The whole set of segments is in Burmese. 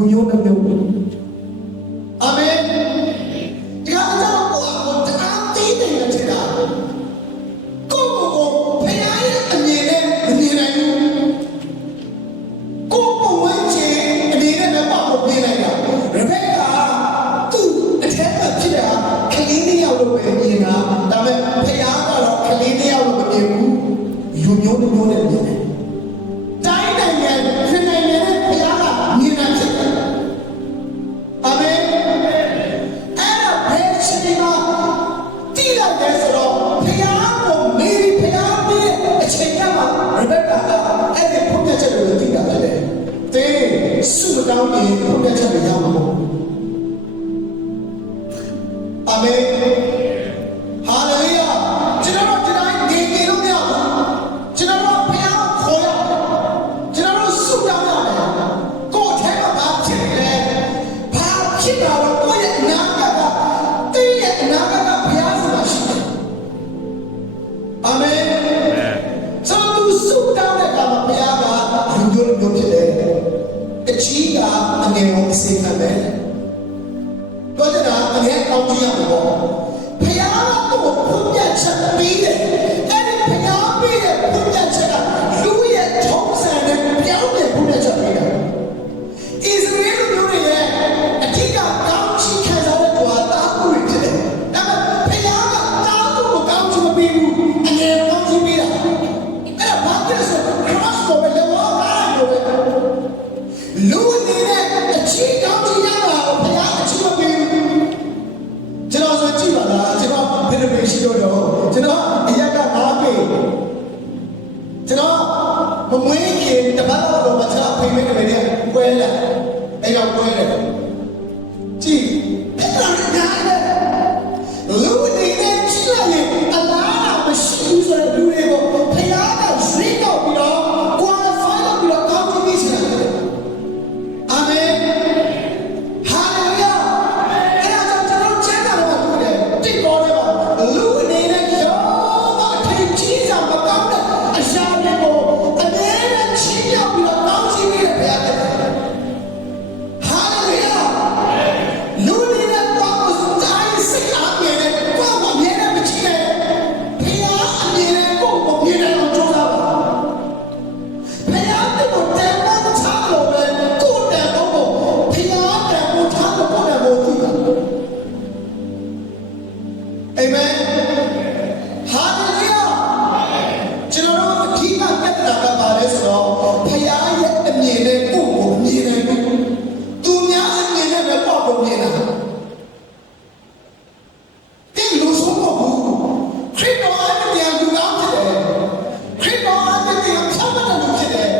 မျိုးတစ်မျိုးအာမင်ဒီကနေ့တော့ကိုယ်အားသေးတယ်တဲ့တာကိုယ်ဖခင်ရဲ့အမြင်နဲ့မမြင်နိုင်ဘူးကိုယ်ဝန်းကျင်အနေနဲ့မပေါ့မမြင်နိုင်တာရဘက်ကသူ့အထက်မှာဖြစ်တာကလေးလေးယောက်လိုပဲမြင်တာဒါပေမဲ့ဖခင်ကတော့ကလေးလေးယောက်လိုမမြင်ဘူးယူမျိုးတစ်မျိုးနဲ့မြင်တယ်တိုင်းနိုင်ငံဖြစ်နိုင်ငံနဲ့ဖခင်ကမြင်တာဖြစ်တယ်အာမင်အဲ့ဒါဘယ်ချိန်မှာတည်ရတယ်ဆိုတော့ဖခင်ကိုမေးဖခင်ပြီးတဲ့အချိန်ကမှရဘက်ကအဲ့ဒီပုံပြချက်ကိုတည်တာဖြစ်တယ်တဲ့စုတောင်းပြီးပုံပြချက်ကိုရမှာပေါ့အာမင်ဟာလေလုယာကျွန်တော်တို့တိုင်းနေလို့မရဘူးကျွန်တော်တို့ဖခင်ကိုခေါ်ရကျွန်တော်တို့စုတောင်းရတယ်ကိုယ်ထဲမှာဘာဖြစ်လဲဘာဖြစ်တာလဲကိုယ့်ရဲ့အနာဂတ်ကတင်းရဲ့အနာဂတ်ကဘုရားဆိုတာရှိတယ်အာမင်ဆိုတော့သူစုတောင်းတဲ့အခါမှာဘုရားကလူမျိုးလိုမျိုးဖြစ်တယ်အကြီးကအငယ်ကိုအစေခံတယ်တော့ကြတာအငယ်ကောင်းကြီးရမှာပေါ့ဘုရားကတော့ဘုရားချက်ပြီးတယ်အဲ့ဒီဘုရားပြီးတဲ့ဘုရားချက်ကလူရဲ့ထုံးစံနဲ့ပြောင်းတဲ့ဘုရားချက်ပြီးတယ်ဣသရေလမျိုးတွေရဲ့အထက်ကကောင်းချီးခံစားတဲ့တွာတားမှုတွေဖြစ်တယ်။ဒါပေမဲ့ဘုရားကတားမှုကိုကောင်းချီးမပေးဘူး။အငယ်ကောင်းချီးပေးတာ။အဲ့ဒါဘာဖြစ်လဲဆိုတော့ cross ကိုပဲလောကားကိုပဲလူအနေနဲ့အချီးကောင်းချီးရတာကိုဘုရားအချီးမပေးဘူး။ကျွန်တော်ဆိုကြည့်ပါလားကျွန်တော်ဘယ်လိုပဲရှိတော့ကျွန်တော်အရက်ကနားပေးကျွန်တော်မမွေးခင်တပတ်တော့မချဖိမိတ်တွေနဲ့ပွဲလာအဲ့တော့ပွဲတယ်ကြည့်အဲ့ဒါလည်းညာတယ်လူတွေနဲ့ကြည့်လိုက်ရင်အလားမရှိဘူးဆိုတော့လူတွေကိုဖယားကဇိတော့ပြီးတော့ qualify လုပ်ပြီးတော့ကောင်းပြီးစီတယ်အာမင်ဟာလေလုယာအဲ့ဒါကြောင့်ကျွန်တော်ချမ်းသာတော့တွေ့တယ်တိတ်ပေါ်တယ်ပါလူအနေနဲ့ရောအထင်ကြီးစားမကောင်းတဲ့အရာတွေကိုအမြဲတမ်းချီးမြှောက်ပြီးတော့ကောင်းချီးပြီးတဲ့ဘုရားတဲ့ဟာလေလုယာလူတွေနဲ့တော့တိုင်းစိတ်အားငယ်နဲ့ကိုယ်ကမြဲတမ်းမချီးနဲ့ဘုရားအမြင်နဲ့ကိုယ်ကိုမြဲတမ်းအောင်ကြိုးစားပါဘုရားတဲ့ကိုတန်ဖိုးထားလို့ပဲကိုယ်တန်ဖိုးကိုဘုရားတန်ဖိုးထားလို့ကိုယ်တန်ဖိုးသိတာအာမင်ဟာလေလုယာကျွန်တော်တို့အထီးကပြတ်တာကပါလဲဆိုတော့ဘုရားရဲ့အမြင်နဲ့ကိုယ်ကိုမြင်တယ်သူများအမြင်နဲ့ပဲပေါ့ကိုမြင်တာဒီလိုဆိုမဟုတ်ဘူးခရစ်တော်အမြင်လူကောင်းဖြစ်တယ်ခရစ်တော်အမြင်ဖြောင့်မတ်တဲ့လူဖြစ်တယ်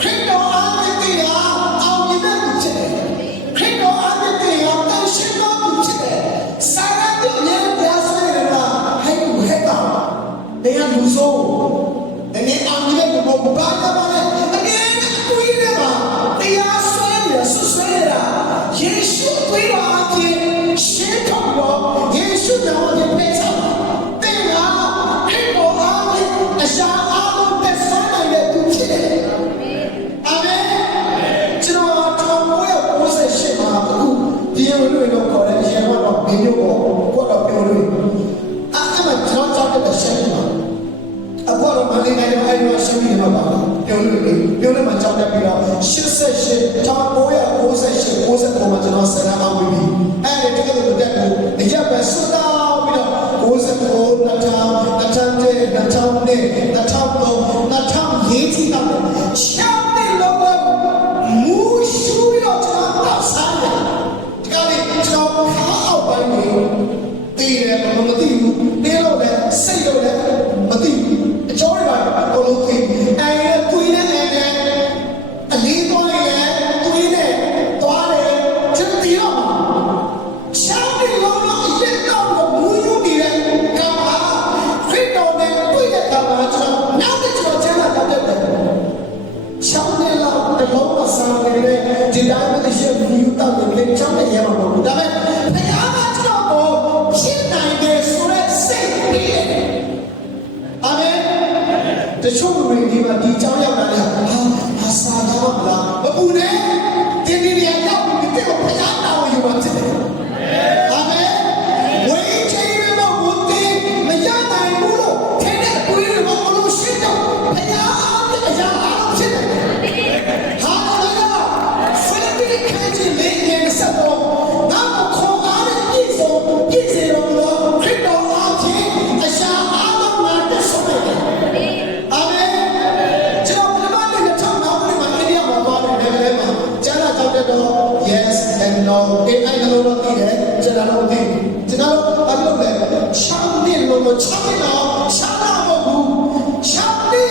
ခရစ်တော်အမြင်အောင်မြင်တဲ့လူဖြစ်တယ်ခရစ်တော်အမြင်တန်ရှင်းသောလူဖြစ်တယ်စာရတဲ့ဉာဏ်တရားဆွဲနေတာဟဲ့ဟဲ့တာတရားလူဆိုတကယ်အောင်မြင်တဲ့ဘုရားဘာသာလဲတကယ်ကိုယ်ရည်မှာတရားဆွဲရဆွဆွဲရယေရှုခရစ်တော်အပြင်ရှင်းထုတ်တော့ယေရှုတော်ရဲ့ဖေးဆောင်တဲ့ကခရစ်တော်အားဖြင့်အရှာအားလုံးသက်ဆိုင်တဲ့သူဖြစ်တယ်အာမင်ကျွန်တော်1998မှာအခုဒီလိုမျိုးတော့ခေါ်တယ်ရှင်ကတော့ဘယ်လိုပေါ့ကိုတော့ပြောလို့အဲ့မှာကျွန်တော်ကြောက်တဲ့ရှင်းမှာအခုတော့မလေးနိုင်တဲ့အဲ့လိုရှင်းနေမှာပါပြောလို့လေပြောလို့မှကြောက်တတ်ပြီးတော့88 1998 99မှာကျွန်တော်ဆရာမဝင်ပြီအဲ့ဒီတကယ်လို့တက်လို့ညပဲစွတ်တော့ပြီးတော့99 2000 2000 2000 ရေးကြည့်တော့ရှောင်းတဲ့လောကမူရှူရတော့ကျွန်တော်စားတယ်ဒီကနေ့ကျွန်တော်ခါအောက်ပိုင်းကိုတည်တယ်မသိဘူးတင်းလို့လည်းစိတ်လို့လည်းမသိဘူးအကျော်တွေပါအကုန်လုံးသိအဲသွေးနဲ့အလေးသွားနေတယ်သွေးနဲ့သွားတယ်ကျွန်တော်တည်တော့မှာရှောင်းတဲ့လောကအရင်တော့မူယူနေတဲ့ကံပါခရစ်တော်နဲ့တွေ့တဲ့ကံပါကျွန်တော်နောက်တစ်ချက်ချမ်းသာတတ်တယ်ရှောင်းတဲ့လောက်တလုံးမစားနေတဲ့ဒီတိုင်းမသိရှိဘူးတောင်းတယ်ချောင်းတဲ့ရမှာမဟုတ်ဘူးဒါပေမဲ့ဘုရားကကျွန်တော်ကိုဖြစ်နိုင်တယ်ဆိုတဲ့စိတ်ပြီးတယ်အာမင်တချို့လူတွေဒီမှာဒီကြောင်းရောက်လာတယ်ဟာစားကြပါမလားမပူနဲ့တင်းတင်းရ တဲ့ကိုဖျားတော်ယူပါဖြစ်တယ်အာမင်ဝိချင်းရမဘုဒ္ဓမရနိုင်ဘူးလို့ထဲတဲ့ကိုယ်ရောဘလို့ရှိတော့ဖျားအားဖြင့်အရာအားဖြစ်တယ်ဟာလေလုယာဖိလိပ္ပိခန်းကြီးလေးငယ်ဆက်တော့ငါ့ကိုခေါ်အားနဲ့ပြည့်စုံပြည့်စေတော်မူသောခရစ်တော်အားဖြင့်အရာအားလုံးငါတက်ဆုံးတယ်အာမင်ကျွန်တော်ဘယ်မှာလဲချောင်းတော်မှာအိန္ဒိယမှာသွားတယ်လေမှာကျမ်းစာတောက်တဲ့တော့ yes and no အဲ့အဲ့လိုတော့တည်တယ်ကျွန်တော်တို့တည်ကျွန်တော်ဘာလို့လဲရှောင်းနေလို့ချောင်းနေတော့ရှောင်းတော့မဟုတ်ဘူးရှောင်းနေ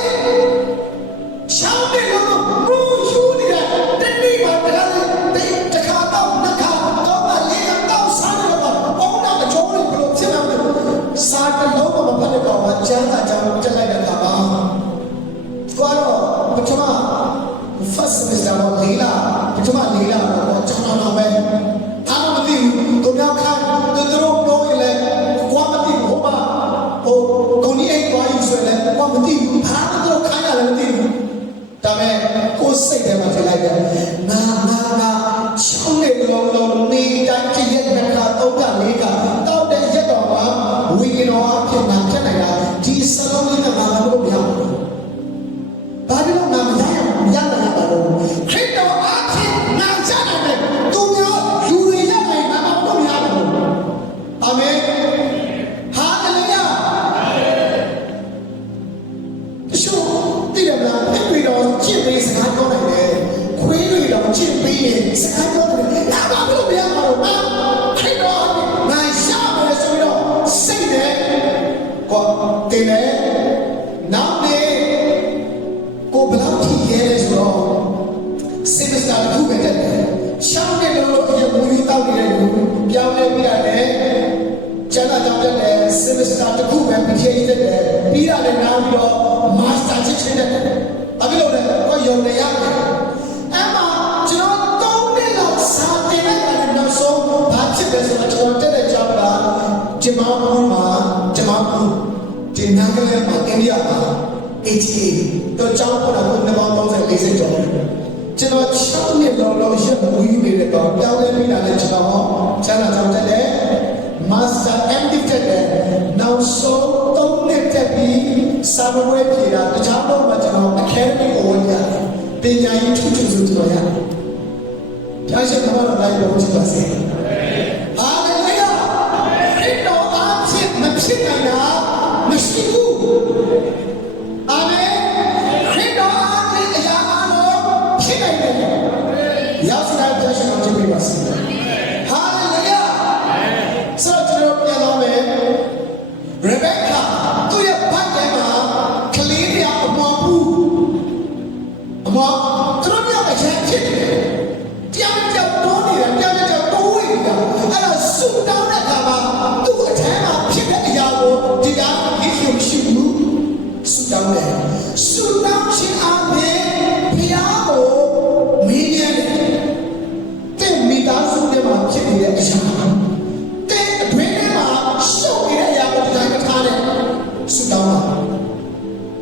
လို့ဘူးယူနေတာတတိယမှာတခါတော့နှစ်ခါတော့မလေးတော့စားနေတော့ဘောင်းတာအချိုးလေးဘလို့ဖြစ်နေလဲစားတလုံးမဖတ်တဲ့ကောင်ကကျမ်းစာကြောင်းတက်လိုက်တဲ့ခါမှာကတော့ပထမ first semester မှာလေးလာပထမလေးလာတော့ကျွန်တော်ပဲအားမသိဘူးတို့များခိုင်းတို့ပြောရင်လည်းကွာမသိဘူးဟိုမှာဟိုကိုကြီးအိတ်သွားယူဆွဲလဲကွာမသိဘူးဘာမှတို့ခိုင်းရလည်းမသိဘူးဒါမဲ့ကိုယ်စိတ်ထဲမှာထည့်လိုက်တယ်ငါချောင်းနေလို့နေတိုင်းကြည့်ရတဲ့ခါတော့ကလေးကတောက်တဲ့ရက်တော်မှာဝိညာဉ်တော်အဖြစ်နာဖြစ်နိုင်တာဒီစလုံးလေးကငါတို့မရဘူးဘာလို့ငါမရနိုင်ပါလို့ခရစ်တော်အားဖြင့်ငါကြတယ်သူများယူရရနိုင်မှာမဟုတ်ရဘူးအာမင်ဟာလေလုယာရှုတည်ရမလားဖြစ်ပြီးတော့ချစ်ပေးစကားပြောနိုင်တယ်ခွေးတွေတော့ချစ်ပေးရင်စကားပြောတယ်ငါဘာလို့မရပါလို့ခရစ်တော်ငါရှာမယ်ဆိုပြီးတော့စိတ်နဲ့ကိုတင်တယ်နောက်နေ့ကိုဘလောက်ထိရဲလဲဆိုတော့ semester တစ်ခုပဲတက်တယ်ရှောင်းတဲ့လို့အရင်မူယူတောက်နေတဲ့လူပြောင်းလဲပြရတယ်ကျန်တာကြောင့်တက်တယ် semester တစ်ခုပဲ PhD တက်တယ်ပြီးရတယ်နောက်ပြီးတော့ master ချက်ချင်းတက်တယ်ဘာဖြစ်လို့လဲတော့ယုံနေရတယ်အဲ့မှာကျွန်တော်3နှစ်လောက်စာတင်လိုက်တယ်နောက်ဆုံးဘာဖြစ်လဲဆိုတော့ကျွန်တော်တက်တဲ့ကြောင့်လားဂျမဘူဒီနာကလေးမှာအိန္ဒိယမှာ88တော့ကျောင်းပေါ်တော့နေပေါင်း30-40ကျော်ကျွန်တော်6နှစ်လောက်ရက်မူယူနေတဲ့တော့ပြောင်းလဲပြီးတာလည်းကျွန်တော်ကျန်တာကြောင့်တက်တယ် Master MD တက်တယ်နောက်ဆုံး3နှစ်တက်ပြီးစာမွေးပြေတာတခြားတော့မှကျွန်တော် Academy Award ရတယ်ပညာရေးထူးထူးဆိုကျွန်တော်ရတယ်ဖျားရှင်ကတော့လိုက်လို့ကြည့်ပါစေဟာလေလုယာခရစ်တော်အားဖြင့်မဖြစ်နိုင်တာမရှိဘူးအာမင်ခရစ်တော်အားဖြင့်အရာအားလုံးဖြစ်နိုင်တယ်ရောက်စတဲ့ဖျားရှင်ကိုကြည့်ပါစေဟာလေလုယာဆိုတော့ကျွန်တော်ပြန်တော့မယ်ရေဘက်ကာသူ့ရဲ့ဘက်ထဲမှာကလေးတွေအမွားဘူးအမွားသူတို့ပြောတဲ့အချက်ဖြစ်တယ်တရားကြောက်တိုးနေတယ်တရားကြောက်တိုးဝင်နေတာအဲ့တော့ဆူတောင်းတဲ့အခါမှာသူ့အထဲမှာဖြစ်တဲ့အရာကိုဒီကယေရှုမရှိဘူးဆူတောင်းတယ်ဆူတောင်းခြင်းအပြင်ဘုရားကိုမင်းရဲ့တဲ့မိသားစုထဲမှာဖြစ်နေတဲ့အရာတဲ့အတွင်းထဲမှာရှုပ်နေတဲ့အရာကိုဒီကထားတယ်ဆူတောင်းပါ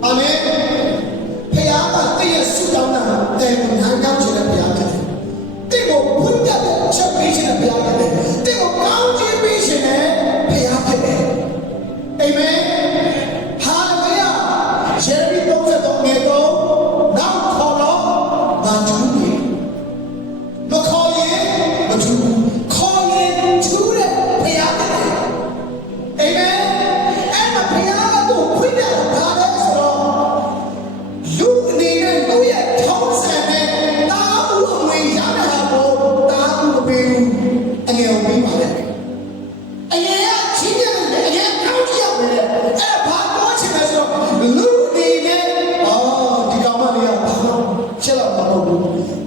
အာမင်ဘုရားကတည့်ရဆူတောင်းတာတဲ့ကိုနားကြောက်ချင်တဲ့ဘုရားဖြစ်တယ်တဲ့ကိုဘုရားတဲ့ချက်ပေးချင်တဲ့ဘုရားဖြစ်တယ်တဲ့ကိုကောင်းချီးပေးချင်တဲ့ဘုရားဖြစ်တယ်အာမင်ဟာလေလုယာယေရမိ33ငယ်တော့နောက်ခေါ်တော့ငါတူတယ်မခေါ်ရင်မတူခေါ်ရင်တူတဲ့ဘုရားဖြစ်တယ်အာမင်အဲ့မှာဘုရားကတော့ခွင့်တယ်ဘာလဲဆိုတော့လူအနေနဲ့လူရဲ့ထောင်းဆန်တဲ့တာဦးအဝင်ရတာကိုတာဦးမပေးဘူးအငယ်ကိုပေးပါလေအငယ်ကချင်းတယ်အငယ်ကောင်းကြည့်ရတယ်အဲ့ဒါဘာတော့ချင်လဲဆိုတော့လူအနေနဲ့ဒီကောင်မလေးကဘာချက်တော့မဟုတ်ဘူး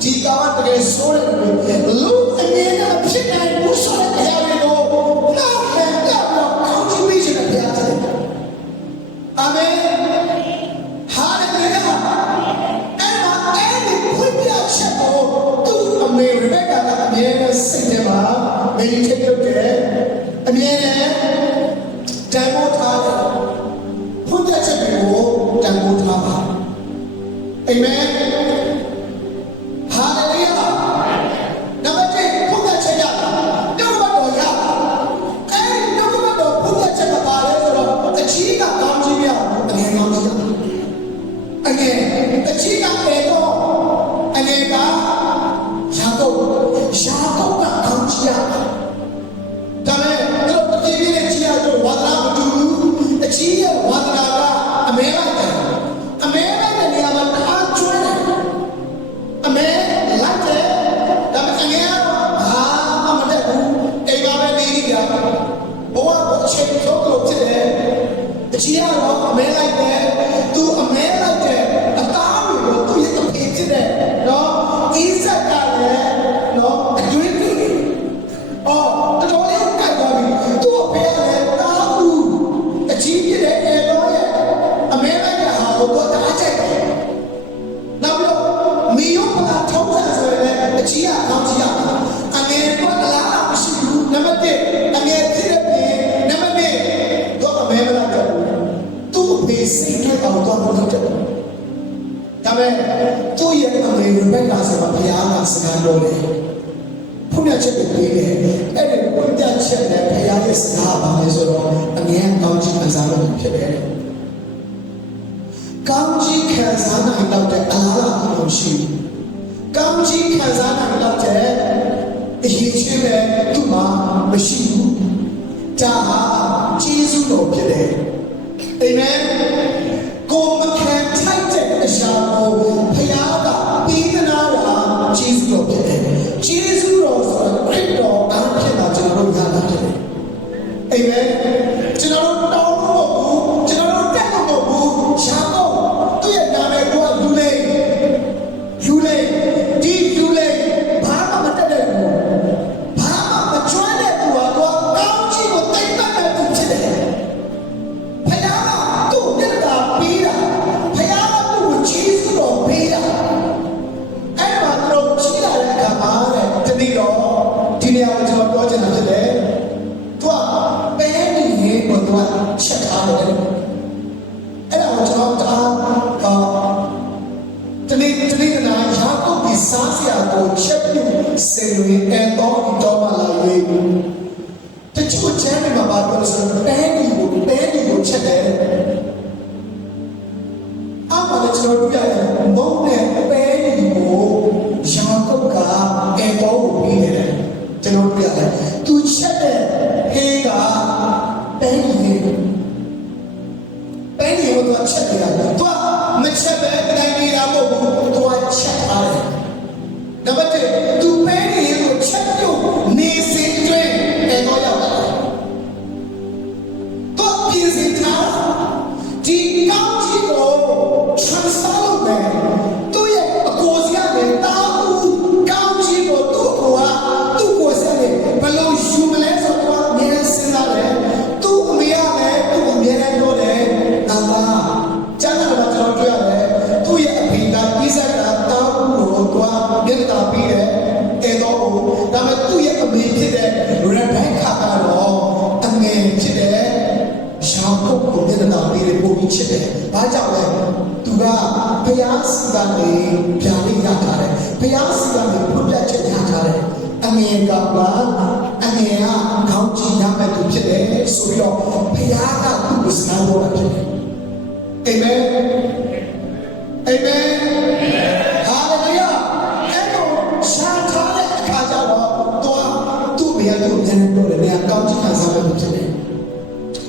ဒီကောင်ကတကယ်ဆိုးတယ်လူအနေနဲ့ဖြစ်နိုင်ဘူးဆိုတဲ့အရာတွေကိုနောက်လည်းပြောင်းတော့ကောင်းချီးပေးချင်တဲ့ဘုရားတယ်အာမင်ဟာလေလုယာအဲ့မှာအဲ့ဒီဘုရားချက်ကိုသူ့အမေရေဘက်ကအမြဲတမ်းစိတ်ထဲမှာမင်းချက်ပြုတ်တယ်အမြဲတမ်းတန်ဖိုးထားတယ်ဘုရားချက်ကိုတန်ဖိုးထားပါအာမင်ဟာလေလုယာနံပါတ်1 ရှားတော့ကကောင်းချရဒါနဲ့တို့တပြေးပြေးနဲ့ကြည့်ရတော့ဝါဒနာမတူဘူးအကြီးရဲ့ဝါဒနာကအမဲလိုက်တယ်အမဲလိုက်တဲ့နေရာမှာအားကျွမ်းတယ်အမဲလိုက်တယ်ဒါပေမဲ့အငယ်ကတော့မတက်ဘူးအိမ်မှာပဲနေနေကြဘဝကိုအချိန်ဆုံးလို့ဖြစ်တယ်အကြီးကတော့အမဲလိုက်တယ်သူအမဲလိုက်တယ်အသားတွေကိုသူ့ရဲ့အဖေဖြစ်တယ်နော်အိဇက်ကလည်းနော်အကျွေးကြီးအော်တော်လေးကိုကြိုက်သွားပြီသူ့အဖေကလည်းတားဘူးအကြီးဖြစ်တဲ့အဲတော်ရဲ့အမဲလိုက်တဲ့ဟာကိုတော့အားကြိုက်တယ်နောက်ပြီးတော့မီယုံပလာထုံးစံဆိုရင်လည်းအကြီးကကောင်းကြီးရအငယ်ကအလားမရှိဘူးနံပါတ်1အငယ်ဖြစ်တဲ့ပြင်နံပါတ်2တော့အမဲမလိုက်တော့သူ့အဖေစိတ်ထဲအောင်တော့မလုပ်တော့ဒါပေမဲ့သူ့ရဲ့အမေရဘက်လာဆိုတော့ဘုရားကစကားတော်တယ်ဖွင့်ချက်ကိုပေးတယ်အဲ့ဒီဖွင့်ချက်နဲ့ဘုရားရဲ့စကားပါလေဆိုတော့အငယ်ကောင်းချီးခံစားလို့ဖြစ်တယ်ကောင်းချီးခံစားနိုင်တော့တဲ့အလားအလာမျိုးရှိကောင်းချီးခံစားနိုင်တော့တဲ့အရေးချင်းပဲသူ့မှာမရှိဘူးဒါဟာကျေးဇူးတော်ဖြစ်တယ်အာမင်ကိုမခံထိုက်တဲ့အရာကိုဘုရားကပေးသနာတာကျေးဇူးတော်ဖြစ်တယ်ကျေးဇူးတော်ဆိုတော့ခရစ်တော်အားဖြင့်တော့ကျွန်တော်တို့ရတာဖြစ်တယ်အာမင်ကျွန်တော်တို့တောင်းလို့မဟုတ်ဘူးကျွန်တော်တို့တက်လို့မဟုတ်ဘူးရှားတော့သူ့ရဲ့နာမည်ကလူလေးဒီလူလေးဘာမှမတက်တဲ့ဘူးဘာမှမကျွမ်းတဲ့သူကတော့ကောင်းချီးကိုတိတ်ပတ်တဲ့သူဖြစ်တယ်ဘုရားကသူ့မျက်နှာပေးတာဘုရားကသူ့ကိုကျေးဇူးတော်ပေးတာအဲ့မှာတော့ကြီးလာတဲ့အခါမှာတဲ့တတိတော့ဒီနေရာကိုကျွန်တော်ပြောချင်တာဖြစ်တယ်သူကပဲနေရင်ကိုသူကချက်ထားတယ်အဲ့ဒါကိုကျွန်တော်တနေ့ကနာယာကုပ်ဒီစားစရာကိုချက်ပြုစေလွင်အဲ့တော့မှလာရေးတချို့ချမ်းတွေမှာပါလို့ဆိုတော့ပဲဒီကိုချက်တယ်အားမလည်းကျွန်တော်တို့ရတယ်မုန်းတဲ့ပဲဒီကိုယာကုပ်ကအဲ့တော့ကိုပြီးနေတယ်ကျွန်တော်တို့ရတယ်သူချက်တဲ့ဟေးကပဲဒီကိုသူချက်နေတာသူမချက်ပဲတိုင်းနေတာမဟုတ်ဘူးသူချက်ထားတယ်နံပါတ်1သူပဲဒီကိုချက်ပြုတ်နေစင်တွင်အဲ့တော့ရောက်လာသူပြင်စင်ထားဒီကောင်းကြီးကို transfer လုပ်မယ်သူ့ရဲ့အကိုစီကနေတောင်းဦးကောင်းကြီးကိုသူ့ကိုစနေဘလို့ယူမလဲဆိုတော့အမြဲစဉ်းစားတယ်သူ့အမေကလည်းသူ့အမြဲတမ်းပြောတယ်နာမကျမ်းစာမှာကျွန်တော်တွေ့ရတယ်သူ့ရဲ့အဖေကအိဇက်ကတောင်းဦးကိုသွားမျက်နှာပြီးတယ်အဲ့တော့ဒါပေမဲ့သူ့ရဲ့အမေဖြစ်တဲ့ရဘက်ခါကတော့အငယ်ဖြစ်တဲ့ရှောင်းကုတ်ကိုမျက်နှာပြီးတယ်ပုံပြီးချစ်တယ်ဘာကြောင့်လဲသူကဘုရားစီကနေဗျာဒိတ်ရထားတယ်ဘုရားစီကနေပြုတ်ပြချက်ရထားတယ်အငယ်ကပါအငယ်ကခေါင်းကြည့်ရမယ်သူဖြစ်တယ်ဆိုပြီးတော့ဘုရားကသူ့ကိုစကားပြောတာဖြစ်တယ်အာမင်အာမင်ဟာလေလုယာအဲ့တော့ရှားထားတဲ့အခါကျတော့သူ့ဘုရားကိုဉာဏ်တော်တယ်နေရာကောင်းချီးခံစားမယ်ဖြစ်တယ်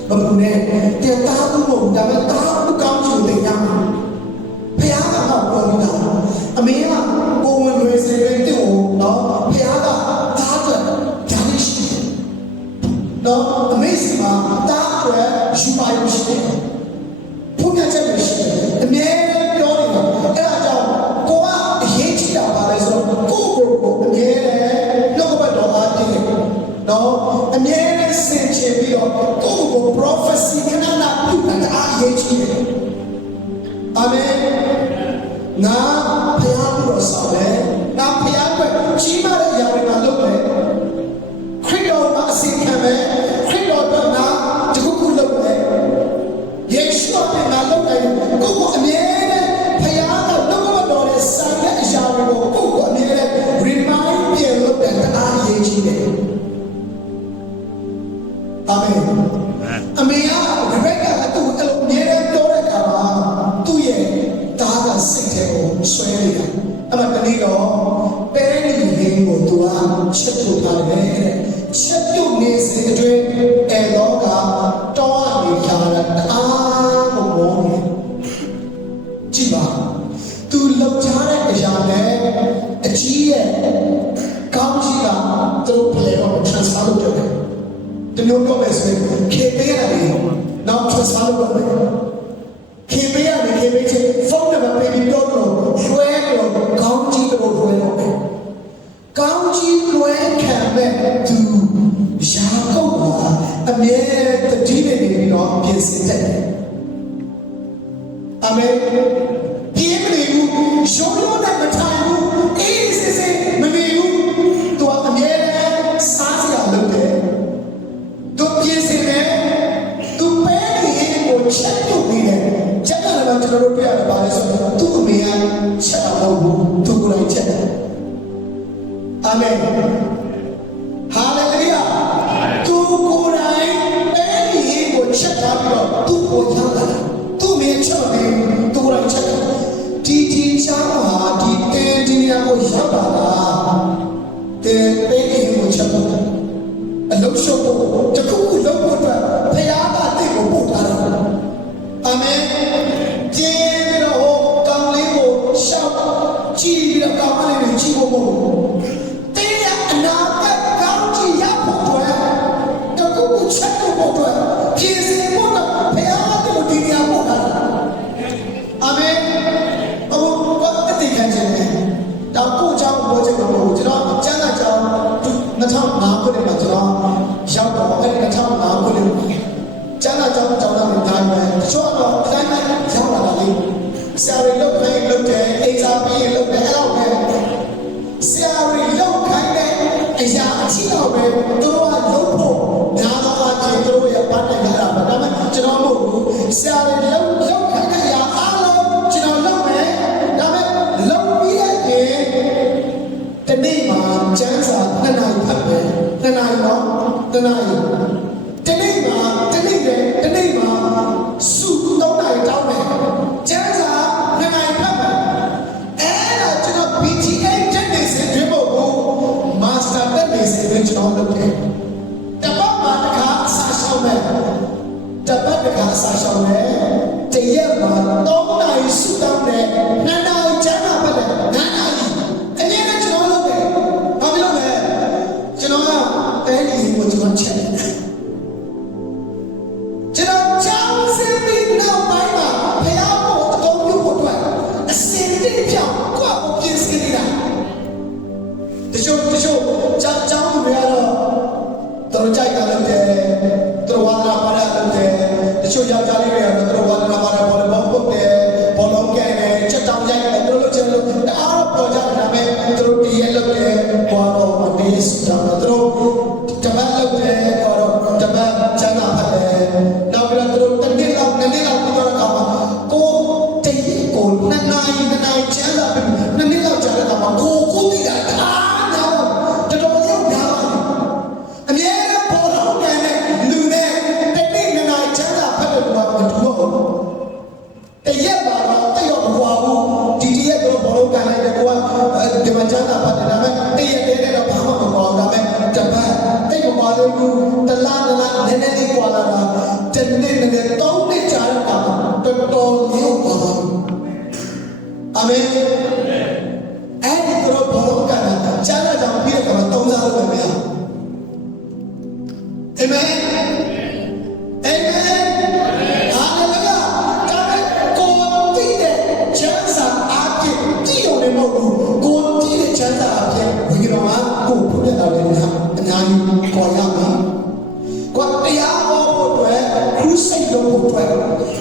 ဘုရားနဲ့တဲ့တာဘူးဘုံဒါပေမဲ့တာဘူးကောင်းချီးကိုတင်ရမှာဘုရားကတော့ပြောနေတာအမေကပုံဝင်လွယ်စေတဲ့တဲ့ကိုနော်ဘုရားကတားအတွက်ဓာတ်ရှိတယ်နော်အမေစီမှာတားအတွက်ယူပါရရှိတယ်ဘုရားချက်မရှိတယ်အမြဲပြောနေတာအဲ့ဒါကြောင့်ကိုကအရေးကြီးတာပါလဲဆိုတော့ကိုအမြဲနှုတ်ကပတ်တော်အားဖြင့်နော်အမြဲဆင်ခြင်ပြီးတော့ကို prophecy ကနာနာပြုတာအားရေးကြီးတယ်အာမင်ငါဖျားပြီးတော့ဆောင်တယ်ငါဖျားအတွက်ကြီးမားတဲ့အရာတွေငါလုပ်တယ်ခရစ်တော်မှာအစီခံမယ်ခရစ်တော်အတွက်ငါတခုခုလုပ်တယ်ယေရှုအတွက်ငါလုပ်တယ်ကိုကိုအမြဲတမ်းဖျားကလုံးဝတော်တဲ့ဆိုင်တဲ့အရာတွေကိုကိုကိုအမြဲတမ်း remind ပြန်လုပ်တဲ့အားရေးကြီးတယ်အာမင်အမေကဘယ်ကတူအဲ့လိုအမြဲတမ်းပြောတဲ့အခါမှာသူ့ရဲ့တားကစိတ်ထဲကိုဆွဲနေတာအဲ့မှာတနေ့တော့ပဲနေရင်းကိုသူက မျိုးပြောမယ်ဆိုရင်ခေပေးရတယ်နောက်ဆက်စားလို့ပဲခေပေးရတယ်ခေပေးချင်းဖုန်းနံပါတ်ပေးပြီးပြောတော့ရွှဲတော့ကောင်းကြီးတော့ရွှဲတော့မယ်ကောင်းကြီးရွှဲခံမဲ့သူရာကုတ်ကအမြဲတတိနေပြီးတော့ပြင်ဆင်တယ်အာမင်ပြင်းမနေဘူးရုံးရုံးနဲ့မထိုင်ဘူးအေးစစ်စစ်မနေဘူးသူအမြဲတမ်းစားစရာလုပ်တယ်သူပြင်ဆင်တယ်သူပဲနေကိုချက်ပြုတ်နေတယ်ချက်တယ်တော့ကျွန်တော်တို့တွေ့ရတယ်ပါလဲဆိုတော့သူ့အမေကချက်တာမဟုတ်ဘူးသူကိုယ်တိုင်ချက်တယ်အာမင်ဟာလေလုယာသူကိုယ်တိုင်ပဲနေကိုချက်တာပြီးတော့သူ့ကိုချမ်းသာတယ်သူ့အမေချက်တယ်သူကိုယ်တိုင်ချက်တယ်ဒီချမ်းသာဒီတင်းဒီနေရာကိုရောက်လာတာတဲ့ပဲနေကိုချက်တယ်အလုံးစုံကိုတခုခုလုံးဖို့အတွက်ဘုရားကတင့်ကိုပို့ထားတယ်အာမင်ကျင်းပြီးတော့ကောင်းလေးကိုရှောက်ကြည့်ပြီးတော့ကောင်းလေးကိုကြည့်ဖို့မဟုတ်တင်းရအနာကကောင်းကြည့်ရဖို့အတွက်တခုခုချက်ဖို့အတွက်ပြင်ဆင်ဖို့တော့ဘုရားကတင့်ကိုဒီနေရာပို့ထားတယ်အာမင်ဘာအတိတ်ခံခြင်းလဲတော့ကိုเจ้าပြောချင်မှာမဟုတ်ကျွန်တော်ကျမ်းစာကြောင်း2005ခုနှစ်မှာကျွန်တော်ရောက်တော့အဲ့ဒီ2005ခုနှစ်ကျမ်းစာကြောင်းသားတွေတိုင်းပဲတချို့တော့အတိုင်းတိုင်းရောက်လာတာလေဆရာတွေလောက်ခိုင်းလောက်တယ်အိမ်စာပြီးလောက်တယ်အဲ့တော့ပဲဆရာတွေလောက်ခိုင်းတဲ့အရာအချင်းတော့ပဲသူတို့ကလောက်ဖို့များသောအားဖြင့်သူတို့ရဲ့ပတ်နိုင်ကြတာပဲဒါပေမဲ့ကျွန်တော်မဟုတ်ဘူးဆရာတွေလောက်ခိုင်းတဲ့အရာအားလုံးကျွန်တော်လုပ်မယ်ဒါပေမဲ့လောက်ပြီးရဲ့တနေ့မှာကျမ်းစာ2နာရီဖတ်မယ်2နာရီတော့2နာရီတနေ့မှာစု3နာရီတောင်းမယ်ကျမ်းစာ2နာရီဖတ်မယ်အဲ့ဒါကျွန်တော် BTA တက်နေစေဒီမို့ကို Master တက်နေစေပဲကျွန်တော်လုပ်တယ်တပတ်မှာတစ်ခါအစာရှောင်းမယ်တပတ်တစ်ခါအစာရှောင်းမယ်တရက်မှာ3နာရီစုတောင်းတယ်2နာရီကျမ်းစာဖတ်တယ်9နာရီအနည်းနဲ့ကျွန်တော်လုပ်တယ်ဘာဖြစ်လို့လဲကျွန်တော်ကအဲ့ဒီကိုကျွန်တော်ချက်တယ်ကျွန်တော်ကြောင်းစင်ပြီးနောက်ပိုင်းမှာဘုရားကိုအတော်ပြုဖို့အတွက်အစင်တင်ပြောင်းကိုယ့်ကိုပြင်ဆင်နေတာတချို့ကြောင်းသူတွေကတော့တော်ကြိုက်တာလုပ်တယ်တော်ဝါဒနာပါရလုပ်တယ်တချို့ယောက်ျားလေးတွေကတော့တော်ဝါဒနာပါရဘောလုံးပုတ်တယ်ဘောလုံးကဲတယ်ချက်တောင်ရိုက်တယ်တို့လုပ်ချင်လို့တအားတော့ပေါ်ကြတယ်ဒါပေမဲ့တို့တည်းရလုပ်တယ်ဘောလုံးမတေးစတော့တို့တပတ်လုပ်တယ်တော့တပတ်ကျန်တာဖတ်တယ်နောက်ပြီးတော့တို့တစ်နေ့လောက်ပြီးတော့အခါမှာကိုတည်းကို2နာရီကျန်တာပြီး2နေ့လောက်ကြာတဲ့အခါမှာကိုတည်တာအားတော့တော်တော်လေးများအမြဲတမ်းပေါ်တော့ကန်တဲ့လူနဲ့တစ်နေ့2နာရီကျန်တာဖတ်တယ်တော့မတူတော့တရက်ပါတော့တရောမကွာဘူးဒီတရက်တော့ဘောလုံးကန်လိုက်တယ်ကိုကဒီမှာကျန်တာဖတ်တယ်ဒါပေမဲ့တရက်တည်းတော့ဘာမှမကွာဘူးဒါပေမဲ့တပတ်တိတ်မကွာလို့တလားနည်းနည်းလေးကွာလာတာတနေ့3နှစ်ကြာတဲ့အခါမှာတော်တော်လေးကွာအာမင်အဲ့ဒီတော့ဘောလုံးကန်တာကျန်တာကြောင့်ပြီးတဲ့အခါမှာ3စားလို့ပဲမရအာမင်အာမင်ဟာလေလုယာဒါပေမဲ့ကိုတည်တဲ့ချမ်းသာအဖြစ်ကြည့်ရုံနဲ့မဟုတ်ဘူးကိုတည်တဲ့ချမ်းသာအဖြစ်ဝိညာဉ်မှာကိုဖွင့်ပြတာလည်းအများကြီးခေါ်ရမယ်ကိုတရားဟောဖို့အတွက်ခရုစိတ်လုပ်ဖို့အတွက်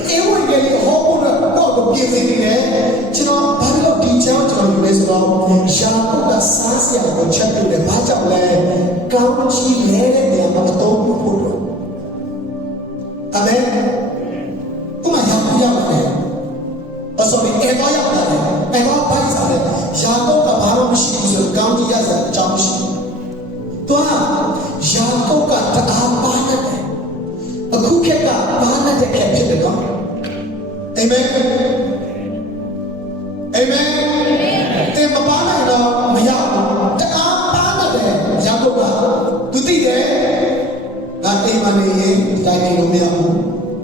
အေဝံဂေလိဟောဖို့အတွက်ကိုပြင်ဆင်နေတယ်ကျွန်တော်ဘာလို့ဒီချောင်းကျွန်တော်ယူလဲဆိုတော့ယာကုပ်ကစားစရာကိုချက်ပြတယ်ဘာကြောင့်လဲကောင်းချီးလဲတဲ့နေရာမှာတော့ဖို့အတွက်အာမင်ဥမာယာကုပ်ရောက်တယ်sorry အဲ့တော့ရောက်တယ်အဲ့တော့ဘာလို့စားလဲယာကုပ်ကဘာမှမရှိဘူးဆိုကောင်းချီးရစရာအကြောင်းမရှိတော့ယာကုပ်ကတအားပါနေတယ်အခုခက်ကပါနေတဲ့ခက်ဖြစ်တယ်နော်အာမင်အာမင်တင်မပါနိုင်တော့မရဘူးတအားပါနေတယ်ယာကုပ်ကသူသိတယ်ငါအိမ်မနေရင်တိုင်းနေလို့မရဘူး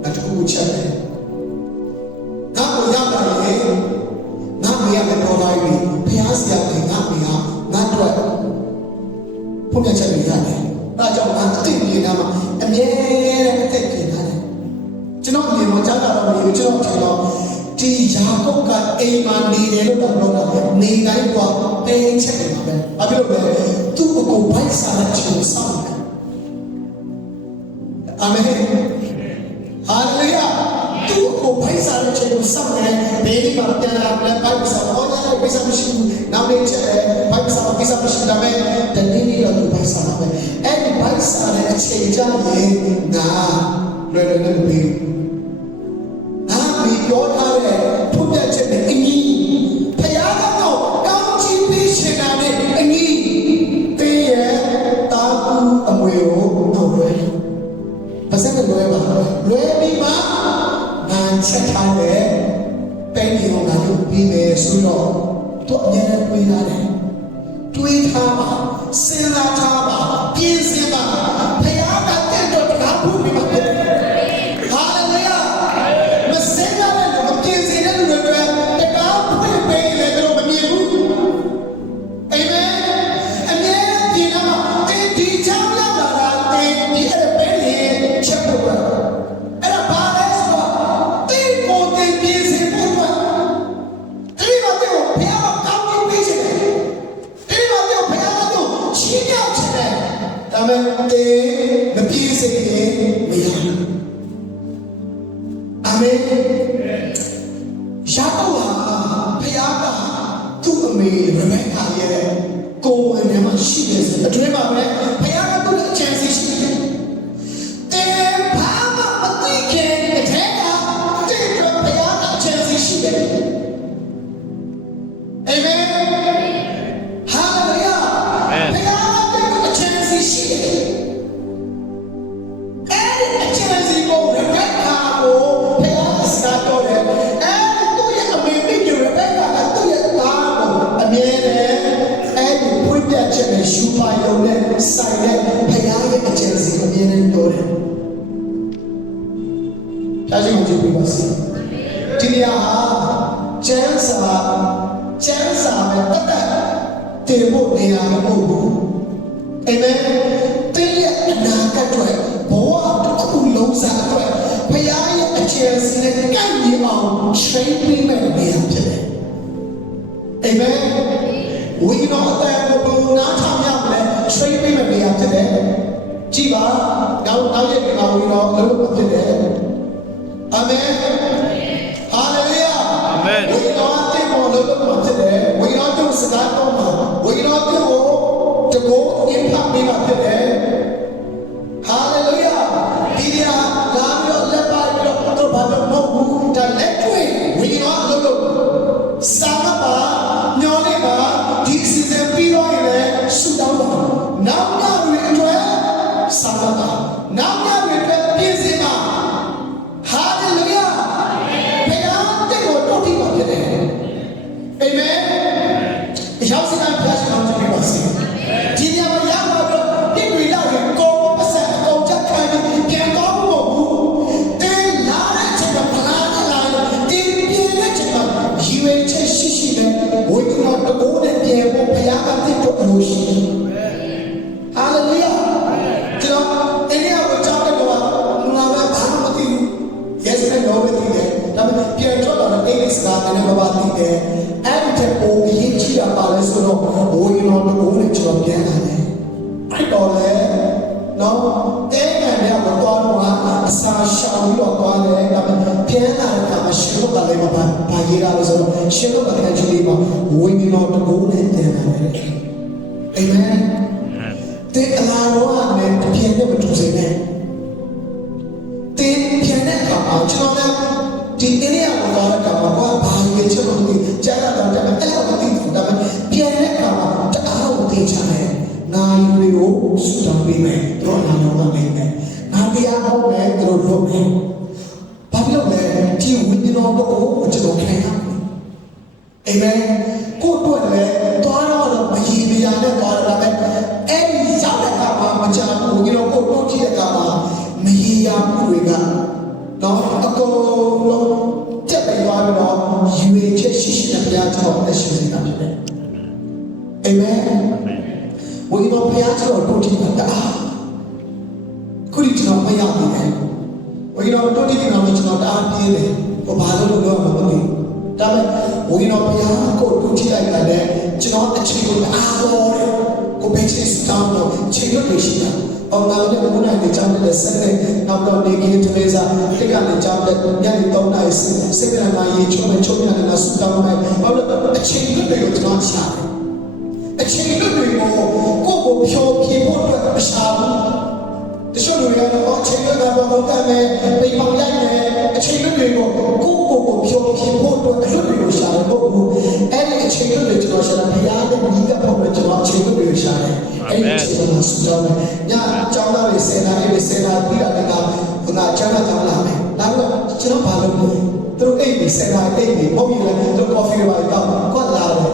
အတူတူချက်တယ်ငါ့ကိုရောက်လာရင်ငါမေရမယ်ပေါ်လိုက်ပြီဖျားစရာတွေငါမေဟာငါတို့ဖွင့်ပြချက်တွေရတယ် ဒါကြောင့်ငါအသိဉာဏ်မှာအမြဲတမ်းအသက်ရှင်နေတယ်ကျွန်တော်ဒီမှာကြားတာတော့ဒီကျွန်တော်ထင်တော့ဒီယာကုပ်ကအိမ်မှာနေတယ်လို့တော့ပြောတာနေတိုင်းကတင်းချက်နေမှာပဲဘာဖြစ်လို့လဲသူ့ကိုဘိုက်စားတဲ့ချိန်စောင့်တယ်အာမင်ဟာလေလုယာသူ့ကိုဘိုက်စားတဲ့ချိန်ကိုစောင့်တယ်ဘယ်ဒီမှာပြန်လာလဲဘိုက်စားတော့လည်းဘိုက်စားမရှိဘူးနောက်နေ့ချက်ဘိုက်စားကိစ္စမရှိတာပဲတနေ့နေ့တော့သူဘိုက်စားတာပဲအဲ့ဒီဘိုက်စားတဲ့အချိန်ကြရင်ငါလွယ်လွယ်နဲ့မပြီးပြောထားတဲ့ထုတ်ပြချက်နဲ့အညီဖယားကတော့ကောင်းချီးပေးရှင်တာနဲ့အညီတင်းရဲ့တာကူအမွေကိုတော့လွယ်ပါစက်လွယ်ပါလွယ်ပြီးမှငါချက်ထားတဲ့ပဲဒီကိုငါတို့ပြီးမယ်ဆိုတော့သူအများနဲ့တွေးထားတယ်တွေးထားပါစဉ်းစားထားပါပြင်ဆင်ပါဖယားကတဲ့တော့တကားဖို့ပြီးမှဟာလေလုယာမစင်ရတဲ့လူမပြင်ဆင်တဲ့လူတွေတကားဖွင့်ပေးလေတော့မမြင်ဘူးအာမင်အမြဲပြင်လာမှာဒီချောင်းရောက်လာတာဒီအဲ့ပဲလေချက်ဖို့အဲ့ဒါဘာလဲဆိုတော့ဒီကိုတင်ပြင်ဆင်ဖို့ဒီမှာတော့ဘယ်အောင်ကောင်းပြီးပြင်ဆင်တယ်ဒီမှာတော့ဘယ်အောင်တော့ချင်းရောက်ချင်တယ်ဒါပေမဲ့မပြင်ဆင်ရင်မရဘူးအာမင်ယာကုပ်ဟာဘုရားကသူ့အမေရဗက္ကာရဲ့ကိုယ်ဝင်ထဲမှာရှိတယ်ဆိုအတွင်းမှာပဲဘုရားကသူ့အချမ်းစီရှိတယ်တဲ့ဘာမှမသိခင်တဲ့တဲ့တော့ဘုရားကအချမ်းစီရှိတယ်အာမင်ဟာလေလုယာဘုရားကအချမ်းစီရှိတယ်အဲ့ဒီအချမ်းစီကိုရဗက္ကာကိုဘုရားကစားတော့တယ်ချက်နဲ့ရှူပါရုံနဲ့ဆိုင်တဲ့ဘုရားရဲ့အကျင့်စီကိုမြင်နေတော့တယ်။ဒါကြောင့်ဒီလိုပါစီ။ဒီနေရာဟာကျမ်းစာနဲ့ပတ်သက်တင်ဖို့နေရာမဟုတ်ဘူး။အာမင်။တင်းရဲ့အနာဂတ်တွေဘဝတစ်ခုလုံးစားအတွက်ဘုရားရဲ့အကျင့်စီနဲ့ကန့်ညီအောင် train ပေးမဲ့နေရာဖြစ်တယ်။အာမင်။ဝိညာဉ်အသက်ကိုနားထောင်ရမယ်ဆွေးပေးမယ်နေရာဖြစ်တယ်ကြည်ပါနောက်ရဲ့ဒီမှာဝိညာဉ်အလုပ်ဖြစ်တယ်အာမင်ဟာလေလုယာအာမင်ဝိညာဉ်အသက်ကိုလုပ်လို့ဖြစ်တယ်ဝိညာဉ်တို့စကားတော့မှာဝိညာဉ်တို့ကိုတကောအင်ဖတ်ပေးမှာဖြစ်တယ်ဟာလေလုယာဒီနေရာလာပြီးတော့လက်ပါပြီးတော့ဘာလို့မဟုတ်ဘူးဒါလက်တွေ့ဝိညာဉ်အလုပ်စာမပါညောနေပါဒီစီစဉ်ပြီးတော့လည်းဆုတောင်းပါနောက်ညတွေအတွက်စာမပါနောက်ညတွေအတွက်ပြင်ဆင်ပါဟာလေလုယာဘုရားတဲ့ကိုတော်တိပါဖြစ်တယ်အာမင်ရောက်စတဲ့ဘုရားရှင်တော်ကြီးပါစေဒီညမှာရောက်တော့ဒီတွေလောက်ကိုပတ်ဆက်အကုန်ချက်ခိုင်းပြီးပြန်တော့မဟုတ်ဘူးတင်းလာတဲ့ချက်မှာဖလားလာတင်းပြင်းတဲ့ချက်မှာရီဝဲချက်ရှိနဲ့ဝိညာဉ်တော်တကိုးနဲ့ပြေဖို့ဘုရားကတည်တော်လို့ရှိတယ်ဟာလေလုယာကျွန်တော်အိန္ဒိယကိုကြောက်တဲ့ကောင်ကငါပဲဘာမှမသိဘူး yes and no ပဲသိတယ်ဒါပေမဲ့ပြန်ထွက်လာတဲ့အိန္ဒိစကားနဲ့ဘာသိတယ်အဲ့ဒီချက်ကိုအရေးကြီးတာပါလဲဆိုတော့ဝိညာဉ်တော်တကိုးနဲ့ကျွန်တော်ပြန်လာတယ်အဲ့တော့လေနော်တဲ့ကနေတော့တော့အစာရှောင်ပြီးတော့သွားတယ်ဒါပေမဲ့ပြန်လာတဲ့အခါမှာရှင်တို့ကလည်းဘာရေးရလဲဆိုတော့ရှင်တို့ကလည်းဒီလေးမှာဝိညာဉ်တော်တကိုးနဲ့ပြန်လာတယ်အာမင်တဲ့အလားတော်နဲ့ပြန်တဲ့မတူစေနဲ့တင်ပြန်တဲ့အခါမှာကျွန်တော်လည်းဒီအိန္ဒိယကိုလာတဲ့အခါမှာဘာရေးချက်လို့ဒီကြားရတော့တယ်အဲ့လိုမသိဘူးဒါပေမဲ့ပြန်တဲ့အခါမှာတအားကိုသိချင်တယ်နိုင်တွေကိုစုတောင်းပေးမယ်တို့နာတော်ကပေးမယ်နာတရားဟောမယ်တို့လုပ်မယ်ဘာဖြစ်လို့လဲဒီဝိညာဉ်တော်ကိုကျွန်တော်ခံရမယ်အာမင်ကိုတို့လည်းတွားတော့မရည်မရနဲ့တွားတာပဲအဲ့ဒီရောက်တဲ့အခါမှာမချမ်းဘူးကျွန်တော်ကိုတို့ကြည့်တဲ့အခါမှာမရည်ရမှုတွေကတော့အကုန်လုံးတက်ပြီးသွားပြီးတော့ယူရချက်ရှိရှိနဲ့ဘုရားကျွန်တော်အရှိနေတာဖြစ်တယ်အာမင်ဝိညာဉ်ဘုရားကျွန်တော်တို့ကြည့်တာ ကျွန်တော်မရဘူးလေဝိညာဉ်တော်တို့ဒီကောင်ကျွန်တော်တအားပြင်းတယ်ဟိုဘာလို့လုပ်မှာမသိဒါပေမဲ့ဝိညာဉ်တော်ဘုရားကိုတို့ကြည့်လိုက်တာနဲ့ကျွန်တော်အချိန်ကိုအားတော်တယ်ကိုပဲချစ်စတောင်းတော့ချိန်လို့တွေ့ရှိတာအောင်လာတဲ့ဘုရားနဲ့ကြောင်းတဲ့ဆက်တဲ့နောက်တော့နေကင်းတလေးစားတိကနဲ့ကြောင်းတဲ့ညနေ3နာရီစစ်ပြနာရေးချုံနဲ့ချုံနဲ့နာစတောင်းမယ်ဘာလို့အချိန်လို့တွေ့ကျွန်တော်ရှာတယ်အချိန်လို့တွေ့ကိုဖြောပြဖို့အတွက်မရှာဘူးတချို့လူတွေကတော့အချိန်လို့ကတော့ကမ်းမယ်ပိန်ပေါင်ရိုက်မယ်အချိန်လို့တွေကိုဖြောပြဖို့အတွက်အလုပ်တွေကိုရှာတယ်မဟုတ်ဘူးအဲ့ဒီအချိန်လို့တွေကျွန်တော်ရှာတယ်ဘုရားနဲ့ညီကဖို့အတွက်ကျွန်တော်အချိန်လို့တွေရှာတယ်အဲ့ဒီအချိန်မှာစတောင်းမယ်ညကျောင်းသားတွေစေနာတွေစေနာပြီးတာလည်းကဘုရားကျမ်းစာကြောင်းလာမယ်ဒါတော့ကျွန်တော်ဘာလုပ်လဲသူတို့အိတ်ပြီးစေနာအိတ်ပြီးပုံပြလိုက်သူတို့ကော်ဖီတွေပါတောက်ကွက်လာတယ်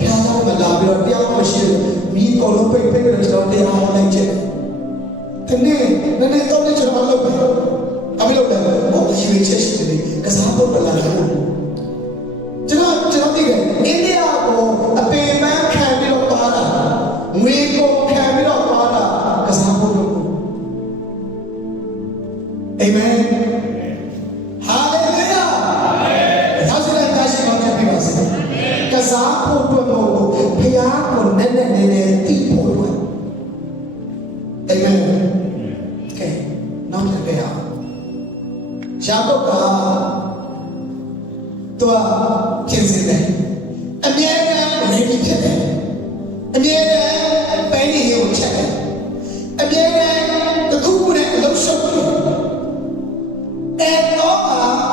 ဖျားသားမလာပြီးတော့တရားမရှိဘူးမိကောလုံးပိတ်ပြီးတော့ကျွန်တော်တရားဟောလိုက်ချက်ဒီနေ့တော့ကျွန်တော်လုပ်မယ်အမေလုပ်တယ်ဘာလို့ရေးချက်ရှိတယ်ကစားဖို့လာတယ်ကျွန်တော်သိတယ်အိန္ဒိယကိုအပေမန်းခံပြီးတော့ပါတာငွေကိုခံပြီးတော့ပါတာကစားဖို့လုပ်အာမင်ဟာလေလုယာဒါဆိုလည်းတာရှိအောင်ကြည့်ပါစေကစားဖို့အတွက်မဟုတ်ဘူးဘုရားကိုနည်းနည်းတိဖို့အတွက်အာမင်ကဲနောက်တစ်ခါရှားတော့ကตัวပြင်ဆင်တယ်အမြဲတမ်းရည်ဖြစ်တယ်အမြဲတမ်းပဲနေရုံချက်တယ်အမြဲတမ်းတခုခုနဲ့အလုံးရှုပ်တယ်အဲ့တော့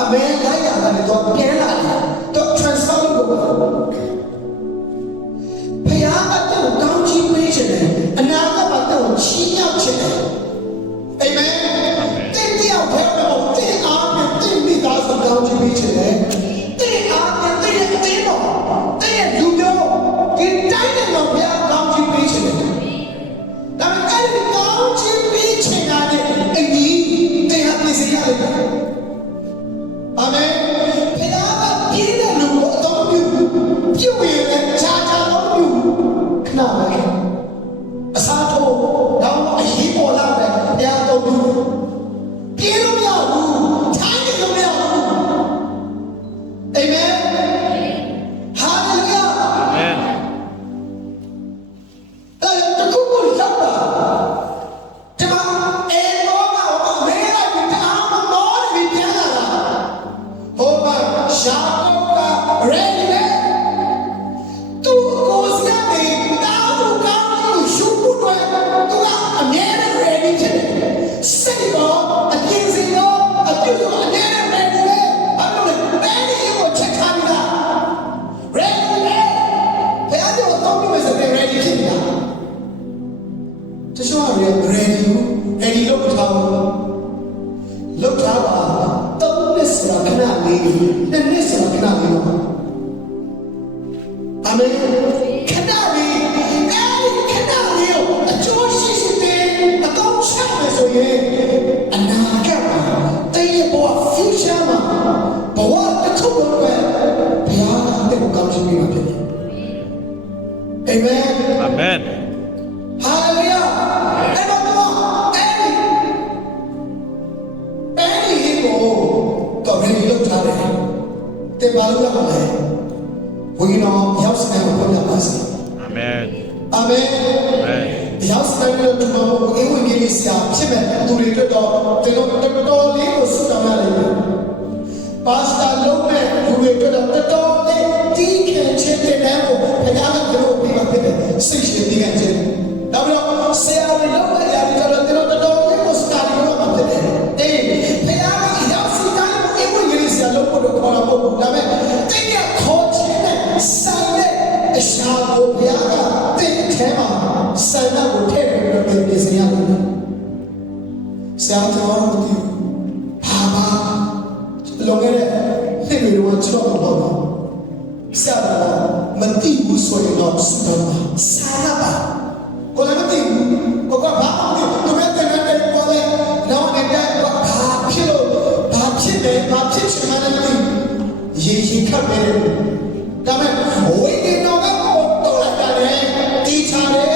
အမေလိုက်ရတယ်တော့ပြန်လာတယ်တော့ transfer လုပ်ဖို့ဘုရားအတူကောင်းချီးပေးခြင်းနဲ့အနာဂတ်မှာတော့ချီးမြှောက်ခြင်းနဲ့အာမင်တဲ့တရားဘယ်တော့တဲ့အားနဲ့တဲ့မိသားစုကောင်းချီးပေးခြင်းနဲ့တဲ့အားနဲ့တဲ့တော့တဲ့လူမျိုးဒီတိုင်းနဲ့တော့ဘုရားကောင်းချီးပေးခြင်းနဲ့ဒါပေမဲ့အဲ့ဒီကောင်းချီးပေးခြင်းကလည်းအညီတဲ့ဟာပြည့်စုံရတယ်အာမင်ဘုရားကပြည့်တဲ့လူကိုအတော်ပြုပြုရင်လည်းခြားတော့ပြုခဏပဲအစားထိုးတော့အရေးပေါ်လာတယ်တရားတော်ပြုပြေလို့မရဘူးထိုင်လို့မရဘူးအာမင်ဟာလေလုယာအာမင်တခုခုရောက်တာဒီမှာအေတော့ကအမေလိုက်ပြီးအားမမောနေပြီးပြန်လာတာဟောပါရှာတော့ကရေလေသူကိုစနေတောင်းကောင်းလို့ရှုပ်ဖို့တော့သူကအမြဲတမ်း ready ဖြစ်တယ်စိတ်တော့အပြင်းစင်တော့အပြုတ်တော့အမြဲတမ်း ready ပဲဘာလို့လဲဘယ်နည်းကိုချက်ထားပြီးသား ready ပဲဘယ်အကြောင်းတော့ပြီးမှစတဲ့ ready ဖြစ်နေတာတချို့က ready လုပ်ထားပါသုံးနှစ်စရာခဏလေးနှစ်နှစ်စရာခဏလေးပါအာမင်ခဏလေးအဲ့ခဏလေးကိုအကျိုးရှိရှိတဲ့အကောင်းချမယ်ဆိုရင်အနာဂတ်မှာတည့်ရဘဝ future မှာဘဝတစ်ခုလုံးပဲဘုရားကတဲ့ကိုကောင်းချီးပေးမှာဖြစ်တယ်အာမင်အာမင်ဟာလေလုယာအဲ့တော့အဲ့ဒီကိုတော့ရည်လုပ်ထားတယ်တဲ့ဘာလို့ရမလဲဝိညာဉ်ရောက်စတဲ့ဘုရားပါစေအာမင်အာမင်ရောက်စတဲ့လူတို့ကိုဝိညာဉ်လေးဆရာဖြစ်မဲ့သူတွေတော့ကျွန်တော်တော်လေးကိုစုတောင်းရလိမ့်မယ်ပါစတာလုံးနဲ့လူတွေတော့တော်လေးတီးခဲချင်းတဲ့နဲ့ကိုဘုရားကတို့ပြီးမှဖြစ်တယ်စိတ်ရှိပြီးခဲ့တယ်နောက်ပြီးတော့ဆရာတွေလုံးနဲ့ရာတွေတော့တော်လေးကိုစတာပြီးတော့မှဖြစ်တယ်အေးဘုရားကရောက်စတဲ့ဝိညာဉ်လေးဆရာလုံးကိုတော့ခေါ်လာဖို့ဒါပေမဲ့တင်းရခေါ်ခြင်းနဲ့ဆိုင်တဲ့အရှာကိုဘုရားကတင်းထဲမှာဆိုင်တဲ့ကိုထည့်ပြီးတော့ပြင်ဆင်ရတယ်ဆရာတော်တို့ဒီဘာလုံခဲ့တဲ့နှစ်တွေတော့ကျွန်တော်တော့ဆရာတော်မတိဘူးဆိုရင်တော့စတော့ဆရာပါကိုလည်းမတိဘူးကိုကဘာမှမသိသူမဲ့တဲ့နဲ့ပေါ်လေတော့နေတဲ့ဘာဖြစ်လို့ဘာဖြစ်တယ်ဘာဖြစ်ချင်မှလည်းမသိရေခတ်နေတယ်ဒါပေမဲ့ဝိညာဉ်တော်ကတော့လိုက်တာလေတီချာတယ်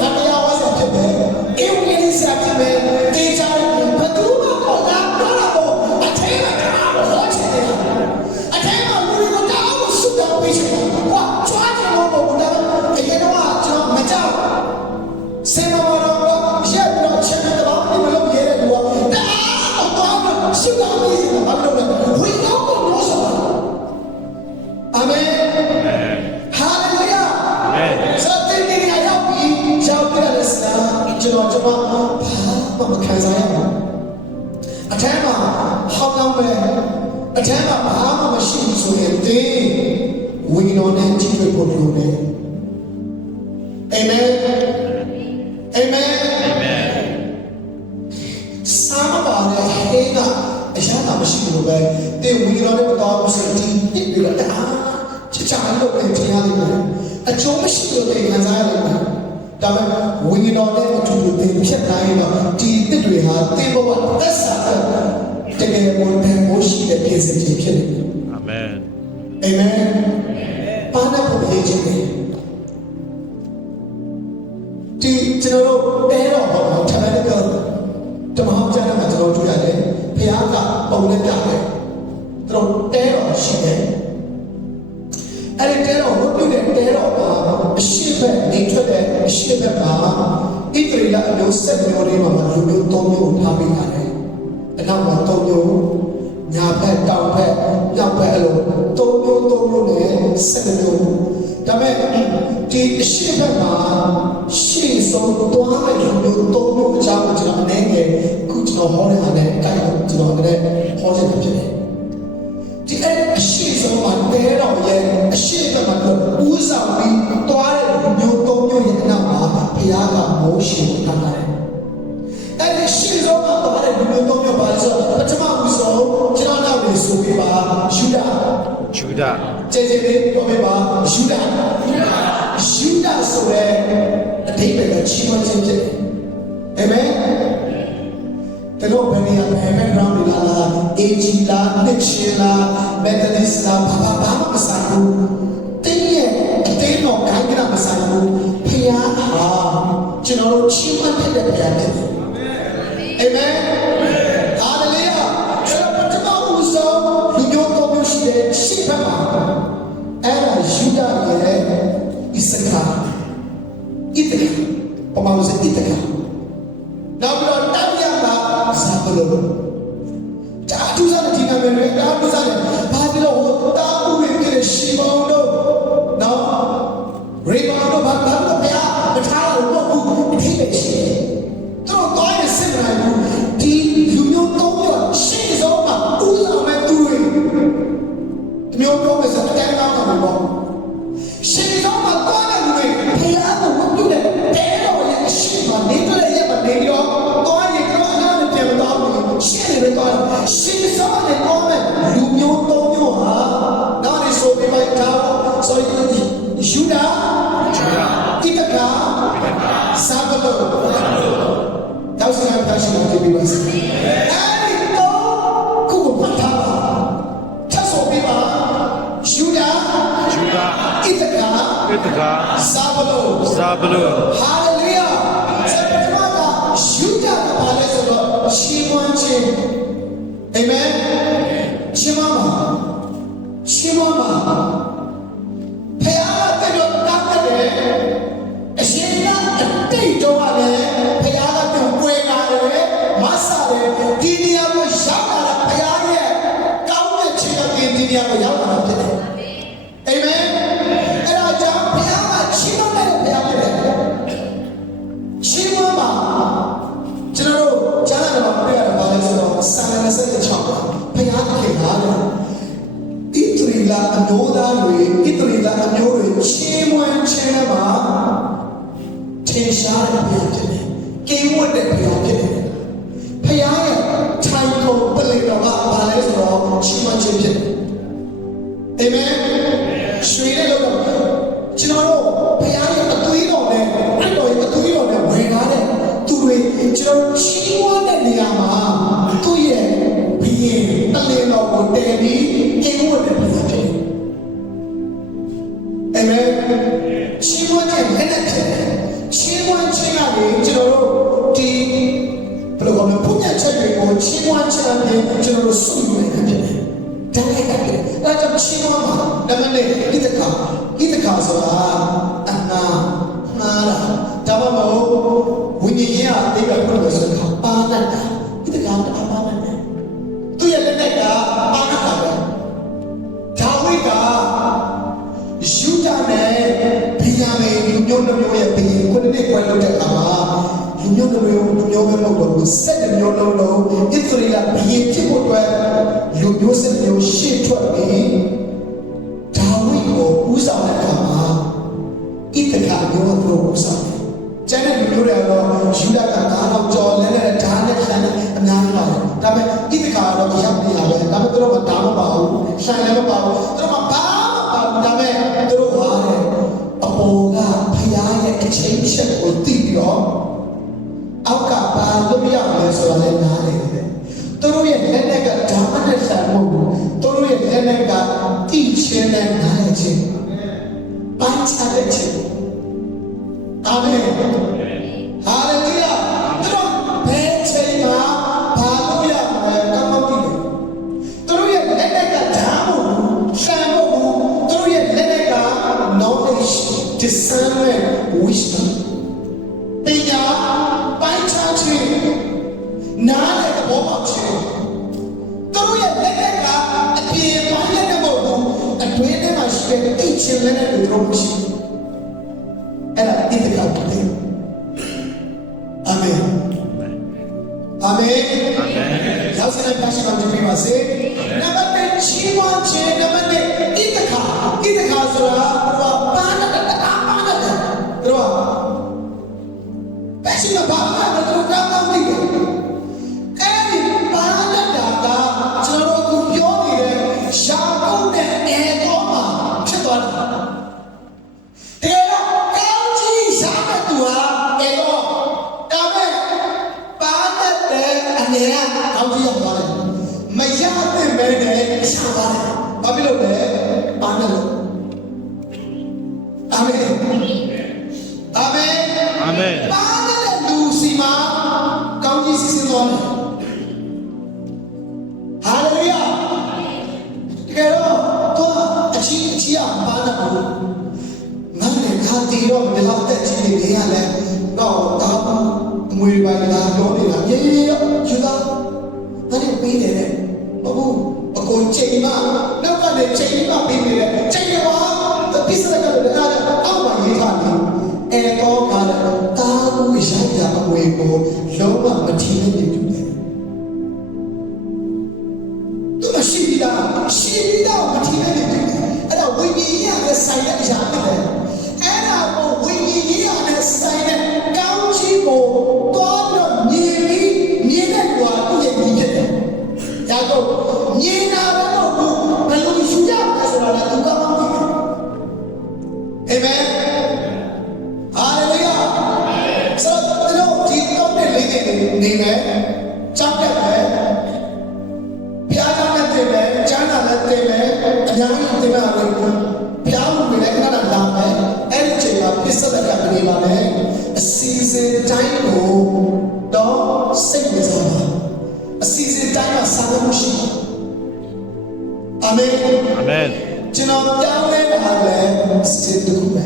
ဒါတရားဝါစာဖြစ်တယ်အေဝိညာဉ်စာဖြစ်တယ်တီချာတယ် ကျွန်တော်ဘာမှမခံစားရဘူးအထက်မှာဟောင်းကောင်းပဲအထက်မှာဘာမှမရှိဘူးဆိုရင်ဒီဝိညာဉ်နဲ့ကြည့်တွေ့ဖို့လိုတယ်အာမင်အာမင်စာမပါတဲ့ဟေးကအရာသာမရှိဘူးပဲဒီဝိညာဉ်နဲ့မတော်ဘူးဆိုရင်ဒီတစ်ပြီးတော့ချစ်ချာလို့ပြန်ထင်ရလိမ့်မယ်အကျိုးမရှိလို့ပြန်ခံစားရလိမ့်မယ်ဒါပေမဲ့ဝိညာဉ်နဲ့အထူးသင်ဖြစ်တိုင်းတော့ဒီတစ်တွေဟာသင်ဘဝသက်သာတဲ့တကယ်ကိုတန်ဖိုးရှိတဲ့ပြင်ဆင်ခြင်းဖြစ်တယ်အာမင်အာမင်ပါဏဖို့ရေးခြင်းတယ်ဒီကျွန်တော်တို့တဲတော်ဘောထမန်ကတမဟာကျမ်းမှာကျွန်တော်တွေ့ရတယ်ဘုရားကပုံနဲ့ပြတယ်သူတို့တဲတော်ရှိတယ်အဲ့ဒီတဲတော်ဝတ်ပြုတဲ့တဲတော်မှာအရှိဘက်နေထွက်တဲ့အရှိဘက်မှာဣသရေလအမျိုးဆက်မျိုးတွေမှာလူမျိုး၃မျိုးထားပေးရတယ်အနောက်မှာ၃မျိုးညာဘက်တောင်ဘက်မြောက်ဘက်အဲ့လို၃မျိုးနဲ့ဆက်မျိုးဒါပေမဲ့ဒီအရှိဘက်မှာရှေ့ဆုံးသွားမဲ့လူမျိုး၃မျိုးအကြောင်းကျွန်တော်အနေနဲ့ခုကျွန်တော်ဟောတဲ့အားနဲ့တိုက်တော့ကျွန်တော်လည်းဟောချင်တာဖြစ်တယ်ဒီအရှိဆုံးမှာတဲတော်ရဲ့အရှိဘက်မှာဦးဆောင်ပြီးသွားတဲ့လူမျိုး၃မျိုးရဲ့နောက်မှာဘုရားကမိုးရှင်ထားတယ်အဲ့ဒီရှိဆုံးမှာသွားတဲ့လူမျိုး၃မျိုးပါလို့ဆိုပထမဦးဆုံးကျွန်တော်နောက်နေဆိုပြီးပါယူဒကျေကျေလေးပြောပြပါယူဒဆိုတဲ့အဓိပ္ပာယ်ကချီးမွမ်းခြင်းဖြစ်တယ်အာမင်တလို့ဘယ်နေရာဘယ် background တွေလာAG လား Niche လား Methodist လားဘာမှမဆိုင်ဘူးတင်းရဲ့အတင်းတော်ခိုင်းကြတာမဆိုင်ဘူးဖခင်ဟာကျွန်တော်တို့ချီးမွမ်းတဲ့ဖခင်ဖြစ်တယ်အာမင်ဟာလေလုယာကျွန်တော်ပထမဦးဆုံးလူမျိုးတော်မျိုးရှိတဲ့ရှေ့ဘက်မှာအဲ့ဒါယူဒရဲ့ဣစကာပမာလို့ဣတကာနောက်ပြီးတော့တန်ရတာဇာဘလုတာတူစားတဲ့ဒီနာမည်တွေတာတူစားတဲ့ဘာပြီးတော့တာဥဝင်ကလေးရှီမောင်းတို့နော်ရေဘောင်းတို့ဘာလို့ဘုရားမထားလို့မဟုတ်ဘူးအထိပဲရှိတယ်သူတို့တော့ရစစ်နိုင်ဘူးဒီလူမျိုးသုံးမျိုးရှေ့ဆုံးမှာဥဆောင်မဲ့သူတွေမျိုးပြောမယ်ဆိုတော့တိုင်းကောင်းတာပေါ့ရှေ့ဆုံးမှာတော့တဲ့လူတွေဘုရားကိုဝတ်ပြုတဲ့တဲတော်ရဲ့အရှိမနေကြရဲ့မနေရောတော့ရင်တော့အနာနဲ့ပြန်တော့ရှေ့နေတော့ရှေ့ဆုံးနဲ့တော့မဲ့လူမျိုးသုံးမျိုးဟာနောက်နေဆိုပြီးလိုက်တာဆိုရင်ယူဒာဣတကာဇာဘလုနောက်ဆုံးအဖြစ်ရှိနေပြီပါအဲ့ဒီတော့ခုကိုပတ်ထားပါချက်ဆိုပြီးပါယူဒာဣတကာဇာဘလုဟာလေလုယာဆက်ပထမကယူဒာကပါလဲဆိုတော့ရှီမွန်ချင်းအာမင်ရှီမွန်မှာဖခင်ကတဲ့တော့တားတယ်အရှင်ကအတိတ်တော့လည်းဖခင်ကပြန်ပွဲလာတယ်မဆာတယ်ဒီနေရာကိုရောက်လာတာဖခင်ရဲ့ကောင်းတဲ့ခြေတော်ဒီနေရာကိုရောက်လာတာဖြစ်တယ်အာမင်အဲ့ဒါကြောင့်ဘုရားကချီးမွမ်းတဲ့ဘုရားဖြစ်တယ်ချီးမွမ်းပါကျွန်တော်တို့ကြားရတာပြရတာပါလဲဆိုတော့စာရ26ပါဘုရားခင်ဟာဣသရေလအမျိုးသားတွေဣသရေလအမျိုးတွေချီးမွမ်းခြင်းမှာထင်ရှားတဲ့ဘုရားဖြစ်တယ်ကင်းဝတ်တဲ့ဘုရားဖြစ်တယ်ဘုရားရဲ့ထိုင်ကုန်ပလင်တော်ကဘာလဲဆိုတော့ချီးမွမ်းခြင်းဖြစ်တယ်အာမင်ရွှေတဲ့လို့ကျွန်တော်တို့ဘုရားရဲ့အသွေးတော်နဲ့အဲ့တော်ရဲ့အသွေးတော်နဲ့ဝင်လာတဲ့သူတွေကျွန်တော်ချီးမွမ်းတဲ့နေရာမှာသူ့ရဲ့ဘီရင်တလင်တော်ကိုတည်ပြီးကင်းဝတ်တဲ့ဘုရားဖြစ်တယ်အာမင်ချီးမွမ်းခြင်းနဲ့တဲ့ချီးမွမ်းခြင်းကလေကျွန်တော်တို့ဒီဘယ်လိုလဲဘုရားချက်တွေကိုချီးမွမ်းခြင်းနဲ့ကျွန်တော်တို့ဆုယူနေတယ်ဖြစ်တယ်ဒါလည်းကတည်းကအဲ့ကြောင့်ချီးမွမ်းမှာဒါမှလည်းဣတကာဆိုတာအနာမှားတာဒါမှမဟုတ်ဝိညာဉ်ရေးအတိတ်ကဘယ်လိုဆိုတော့ပါဏတာဣတကာကပါဏတာသူရဲ့လက်နဲ့ကပါဏတာပဲဒါဝိကယူဒာနဲ့ဗိယာမေလူမျိုးတစ်မျိုးရဲ့ဘီခုနှစ်ခွဲလောက်တဲ့အခါမှာလူမျိုး မျိုးပဲမဟုတ်ဘူးစက်မျိုးလုံးလုံးဣသရေလဘုရင်ဖြစ်ဖို့အတွက်လူမျိုးစစ်မျိုးရှေ့ထွက်ပြီးဒါဝိဒ်ကိုဦးဆောင်တဲ့အခါမှာဣသခါမျိုးတို့ဦးဆောင်တယ်ကျန်တဲ့လူမျိုးတွေကတော့ယူဒက9000ကျော်လဲတဲ့ဓာတ်နဲ့လှန်အများကြီးပါတယ်ဒါပေမဲ့ဣသခါကတော့ရောက်နေတာပဲဒါပေမဲ့သူတို့ကဓာတ်မပါဘူးလှန်လည်းမပါဘူးသူတို့ကဘာမှမပါဘူးဒါပေမဲ့သူတို့ဟာတဲ့အပေါ်ကဖျားရဲ့အချင်းချက်ကိုသိပြီးတော့အောက်ကပါလို့ရမယ်ဆိုတာလည်းနားလည်တယ်သူတို့ရဲ့လက်နဲ့ကဓာတ်နဲ့လှန်မှုသူတို့ရဲ့လက်နဲ့ကတိချင်းနဲ့နားလည်ခြင်းပန်းချတဲ့ခြင်းအာမင်ဟာလေလုယာသူတို့ဘယ်ချိန်မှာဘာလို့ရမယ်ကောင်းကောင်းသိတယ်သူတို့ရဲ့လက်နဲ့ကဓာတ်မှုလှန်မှုသူတို့ရဲ့လက်နဲ့က knowledge discernment wisdom ပညာပိုင်းခြားခြင်းနားလည်သဘောပေါက်ခြင်းသူတို့ရဲ့လက်နဲ့ကအပြင်ပိုင်းလက်နဲ့မဟုတ်ဘူးအတွင်းထဲမှာရှိတဲ့သိခြင်းလက်နဲ့တို့မရှိဘူးအဲ့ဒါဣသခါပဲအာမင်အာမင်ရောက်စတဲ့ပါရှိတော်ကြည့်ပါစေနံပါတ်1ချီးမွမ်းခြင်းနံပါတ်2ဣသခါဆိုတာဘာပါဏတတာပါဏတတို့ပါရှိမဘာမှမတို့ကောင်းကောင်းသိတယ်အဲ့ဒီပါဏတတာကကျွန်တော်တို့ပြောနေတဲ့ရှားကုန်းနဲ့အဲတော်မှာဖြစ်သွားတာတဲ့အနေနဲ့ကောင်းကြီးရောက်သွားတယ်မရတဲ့မဲနဲ့ရှားသွားတယ်ဘာဖြစ်လို့လဲပါနဲ့လို့အာမင်အာမင်အာမင်ပါတဲ့လူစီမှာကောင်းကြီးစီစဉ်သွားတယ်ဟာလေလုယာတကယ်တော့အချင်းအောင်ပါနဲ့ဘူးငါလည်းခါတီတော့ဒီလောက်တက်ကြီးနေရလဲတော့အမွေပါလာတော့နေတာရေယူသားဒါနဲ့ပေးတယ်တဲ့ဟုတ်အကုန်ချိန်မနောက်ကနေချိန်မပေးနေတယ်ချိန်ရွာပစ္စည်းကတော့ဒါအောက်မှာရေးထားတယ်အဲတော့ကတာဘူးရိုက်တာအမွေကိုလုံးဝမထီးနေတူတယ်သူမရှိတာမထီးနေတူတယ်အဲ့တော့ဝိညာဉ်ရတဲ့ဆိုင်တဲ့အရာဖြစ်တယ်အဲ့ဒါကိုဝိညာဉ်ရတဲ့ဆိုင်တဲ့ကောင်းချီးကိုတော့မြင်တဲ့ကွာသူ့ရဲ့ညီဖြစ်တယ်။ဒါတော့မြင်တာတော့ဘယ်လိုယူရလဲဆိုတာလည်းသူကမှသိတယ်။အာမင်။ဟာလေလုယာ။ဆိုတော့ဒီတော့နဲ့လေးနေမယ်။ကြောက်တယ်ပဲ။ဘုရားကြောင့်လည်းသိမယ်။ကျမ်းစာလည်းသိမယ်။အများကြီးသိမှာပဲ။ဘုရားမှုလည်းခဏလာမယ်။အဲ့ဒီချိန်မှာပစ္စည်းကကနေပါမယ်။အစီအစဉ်တိုင်းကိုတော့စိတ်ဝင်စားပါအစီအစဉ်တိုင်းမှာစာလို့ရှိအာမင်အာမင်ကျွန်တော်ပြောင်းလဲတာလည်းအစီအစဉ်တစ်ခုပဲ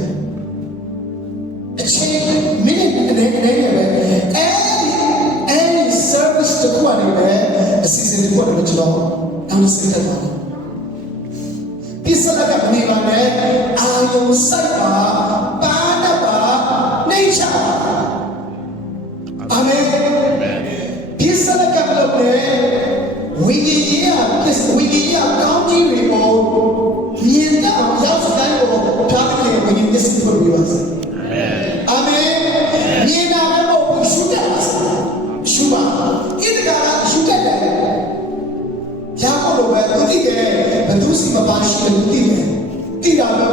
အချိန်မိနစ်အနေနဲ့ပဲအဲဒီ service တစ်ခုအနေနဲ့အစီအစဉ်တစ်ခုနဲ့ကျွန်တော်တောင်းဆိုတယ်ပစ္စည်းကမနေပါနဲ့အာယုံစိုက်ပါပါနပါနေချအာမင်ပစ္စည်းကလည်းဝိညာဉ်ကောင်းကြီးတွေကိုမြင်တော့ရောက်စတိုင်းကိုထားတဲ့ဝိညာဉ်ပစ္စည်းကိုပြောပါစေအာမင်မြင်တာလည်းမဟုတ်ဘူးရှုတတ်ပါစေရှုပါဣဒကာကရှုတတ်တယ်ရဖို့လိုပဲသူသိတယ်ဘယ်သူစီမပါရှိတယ်သူသိတယ်တိတာတော့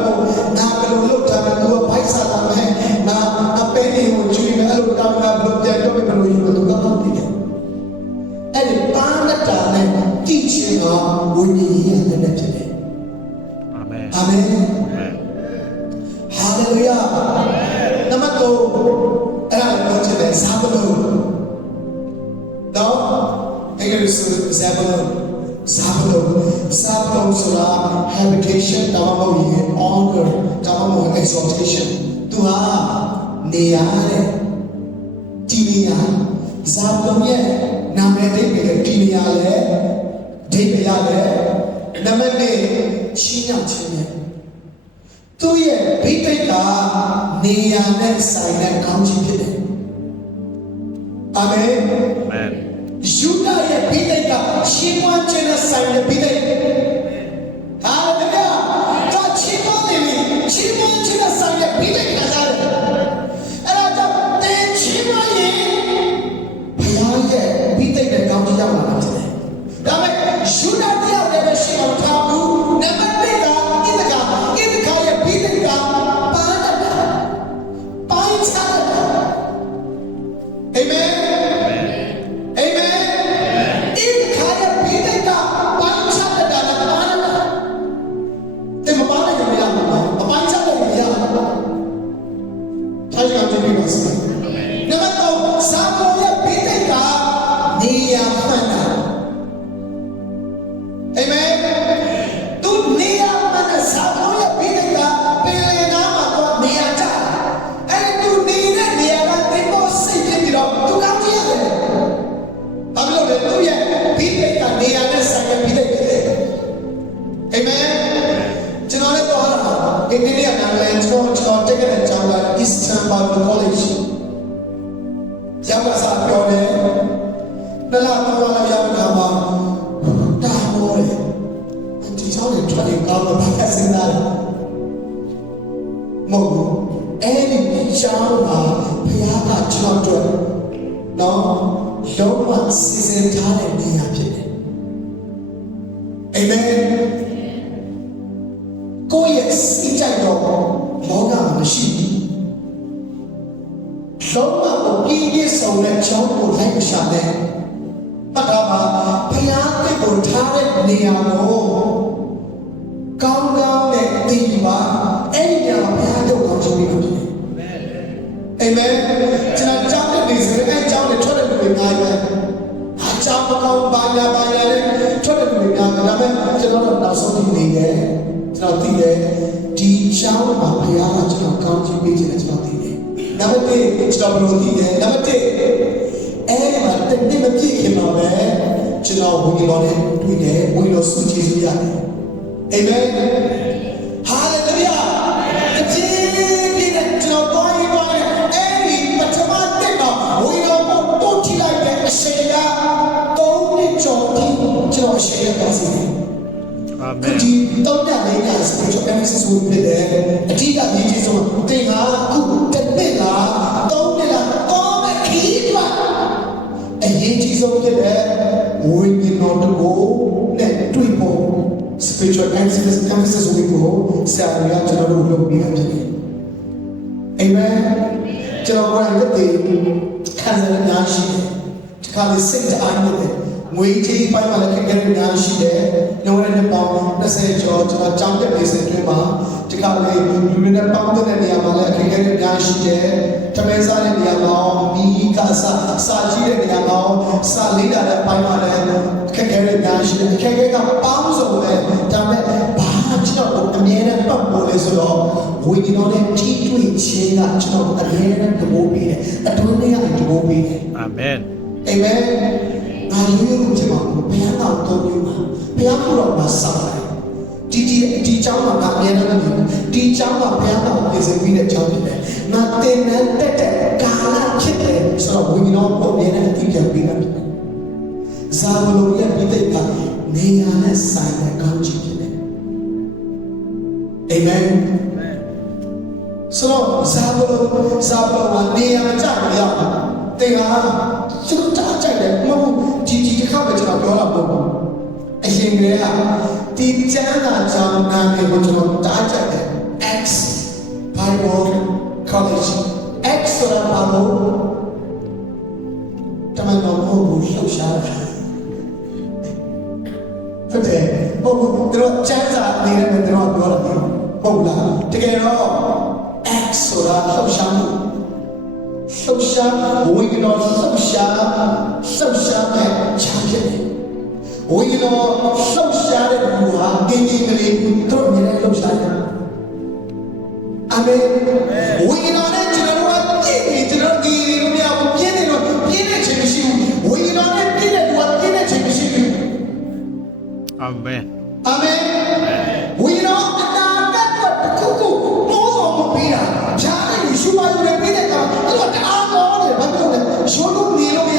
နာဘယ်လိုလုပ်တာလဲသူကဘိုက်စားတာပဲနာအပဲနေကိုကျွေးမယ်အဲ့လိုတောင်းတာဘယ်လိုပြန်တော့ဘယ်လိုယူလို့သူကမှသိတယ်အဲ့ဒီပါဏတာနဲ့တိချင်ကဝိညာဉ်ရေးတဲ့ဖြစ်တယ်အာမင်အာမင်ဟာလေလုယာနံပါတ်3အဲ့ဒါလည်းပြောချင်တယ်ဇာဘလုန်တော့အင်္ဂလိပ်ဆိုဇာဘလုန်ဆိုတာ habitation တောင်းလို့ရ honor တောင်းလို့ exaltation သူဟာနေရတဲ့ဒီနေရာဇာဘလုန်ရဲ့နာမည်တိတ်ပြီးဒီနေရာလေဒိတ်ပြရတယ်နံပါတ်4ရှင်းရချင်းနဲ့သူရဲ့ဘိသိက်ကနေရာနဲ့ဆိုင်တဲ့ကောင်းချီးဖြစ်တယ် အာမင် Amen. ယူဒရဲ့ဘိသိက်ကရှင်းပွားခြင်းနဲ့ဆိုင်တဲ့ဘိသိက်ဟာလေလုယာဒါရှင်းပွားနေပြီရှင်းပွားခြင်းနဲ့ဆိုင်တဲ့ဘိသိက်ကစားတယ်အဲ့ဒါကြောင့်တင်ရှင်းပွားရင်ဘုရားရဲ့ဘိသိက်နဲ့ကောင်းချီးရောက်လာတာဖြစ်တယ်ဒါပေမဲ့ယူဒတရားလည်းပဲရှင်းအောင်ထားဘူးနံပါတ်1ကဣသခရဲ့ဘိသိက်ကပါဒတာပိုင်းခြားတာအာမင် Eastern Bible College ရောက်လာစားပြောတယ်နလာတော်လာရောက်တာမှာတာမောတယ်ဒီချောင်းတွေထွက်ရင်ကောင်းတော့ဘာစဉ်းစားလဲမဟုတ်ဘူးအဲ့ဒီချောင်းမှာဘုရားကကျွန်တော်တို့နော်လုံးဝစီစဉ်ထားတဲ့နေရာဖြစ်တယ်အာမင်ကိုယ့်ရဲ့စိတ်ကြိုက်တော့လောကမှာမရှိဘူးလုံးဝကိုပြည့်ပြည့်စုံတဲ့ချောင်းကိုလိုက်မရှာနဲ့ပတ်တာပါဘုရားတည်းကိုထားတဲ့နေရာကိုကောင်းကောင်းနဲ့သိပါအဲ့ဒီနေရာဘုရားတို့ကောင်းချီးပေးပါဖြစ်တယ်အာမင်ကျွန်တော်ကြောက်တဲ့နေစတဲ့ကြောက်တဲ့ထွက်တဲ့လူတွေများတယ်အကြောင်းကောင်းပါညာနဲ့ထွက်တဲ့လူတွေများတယ်ဒါပေမဲ့ကျွန်တော်တို့နောက်ဆုံးဒီနေတယ်ကျွန်တော်သိတယ်ဒီချောင်းမှာဘုရားကကျွန်တော်ကောင်းချီးပေးခြင်းနဲ့ကျွန်တော်သိတယ်နံပါတ်1ကျွန်တော်ဘယ်လိုသိလဲနံပါတ်1အဲ့ဒီမှာတနေ့မပြည့်ခင်မှာပဲကျွန်တော်ဝိညာဉ်တော်နဲ့တွေ့တယ်ဝိညာဉ်တော်စုကျေးဇူးရတယ်အာမင်ဟာလေလုယာအကြည့်ပြည့်တဲ့ကျွန်တော်ပေါ်ရင်အဲ့ဒီပထမတက်တော့ဝိညာဉ်တော်ကိုတိုးထိလိုက်တဲ့အချိန်က3နှစ်ကျော်တိကျွန်တော်ရှေ့ရပါစေအာမင်ဒီတော့တဲ့နေရာ spiritual emphasis ကိုပြတဲ့အဓိကအရေးကြီးဆုံးတင်ဟာအခုတစ်နှစ်လား3နှစ်လားတော့တဲ့ခီးတော့အရေးကြီးဆုံးဖြစ်တဲ့ဝိညာဉ်တော်တို့ကိုနဲ့တွေ့ဖို့ spiritual emphasis ကိုဆရာတော်ကကျွန်တော်တို့လုပ်ပေးတာဖြစ်တယ်အာမင်ကျွန်တော်ကလည်းခံစားရများရှိတယ်ဒီခါလေးစိတ်အားနေတယ်ငွေကြီးပိုင်းမှာလည်းခက်ခဲနေများရှိတယ်။ညောင်းတဲ့ပေါင်း20ကျော်ကျွန်တော်ကြောင်းတဲ့ပေးစင်တွေမှာဒီကလေးလူတွေနဲ့ပေါင်းတဲ့နေရာမှာလည်းခက်ခဲနေများရှိတယ်။တမဲစားတဲ့နေရာမှာမိကစာကြီးတဲ့နေရာမှာစာလေးတာတဲ့ပိုင်းမှာလည်းခက်ခဲနေများရှိတယ်။ခက်ခဲကပေါင်းစုံပဲဒါပေမဲ့ဘာကျွန်တော်အမြဲတမ်းပတ်ပေါ်လေဆိုတော့ဝိညာဉ်တော်နဲ့ထိတွေ့ခြင်းကကျွန်တော်အမြဲတမ်းတဘိုးပေးတယ်။အတွင်းထဲကတဘိုးပေးတယ်။ Amen. Amen. ငါရိုးရိုးချင်ပါဘူးဘုရားတော်တော်ပြပါဘုရားကိုတော့မဆောင်လိုက်ဒီเจ้าမှာငါအမြဲတမ်းနေဒီเจ้าမှာဘုရားတော်ပြင်ဆင်ပြီးတဲ့အကြောင်းဖြစ်တယ်ငါတင်တဲ့တဲ့ကာလဖြစ်တယ်ဆိုတော့ဝိညာဉ်တော်ပုံနေတဲ့အတိအကျပေးတာဖြစ်တယ်ဇာဗလုန်ရဲ့ပြည့်တဲ့ကနေရာနဲ့ဆိုင်တဲ့ကောင်းချီးဖြစ်တယ်အာမင်ဆိုတော့ဇာဗလုန်ကနေရာမကြမရတင်ဟာကျွန်တော်ကြိုက်တယ်မဟုတ်ဒီတစ်ခါပဲကျွန်တော်ပြောတာပေါ့အရင်ကဒီကျမ်းစာကြောင်းနာမည်ကိုကျွန်တော်တားကြတယ် X Bible College X ဆိုတာဘာလို့တမန်တော်ဘုရားလှုပ်ရှားတာဟုတ်တယ်ဘုရားတို့ကျမ်းစာနေတယ်ကျွန်တော်ပြောတာဟုတ်လားတကယ်တော့ X ဆိုတာလှုပ်ရှားမှုလှုပ်ရှားဝိညာဉ်တော်လှုပ်ရှားတဲ့ချမ်းဖြစ်တယ်ဝိညာဉ်တော်လှုပ်ရှားတဲ့လူဟာအင်းကြီးကလေးတို့မြင်တဲ့လှုပ်ရှားတယ်အာမင်ဝိညာဉ်တော်နဲ့ကျွန်တော်တို့ကပြည့်နေကျွန်တော်ဒီလိုမျိုးပြည့်နေတော့ပြည့်တဲ့ခြင်းမရှိဘူးဝိညာဉ်တော်နဲ့ပြည့်တဲ့လူကပြည့်တဲ့ခြင်းမရှိဘူး Amen. အာမင်ဝိညာဉ်တော်အနာဂတ်တော့တခုခုပိုးဆောင်မပေးတာဖြားနေရှုပါယူနေပြည့်တဲ့ကောင်အဲ့တော့တအားတော့တယ်ဘာလို့လဲရှုလို့နေလို့မရ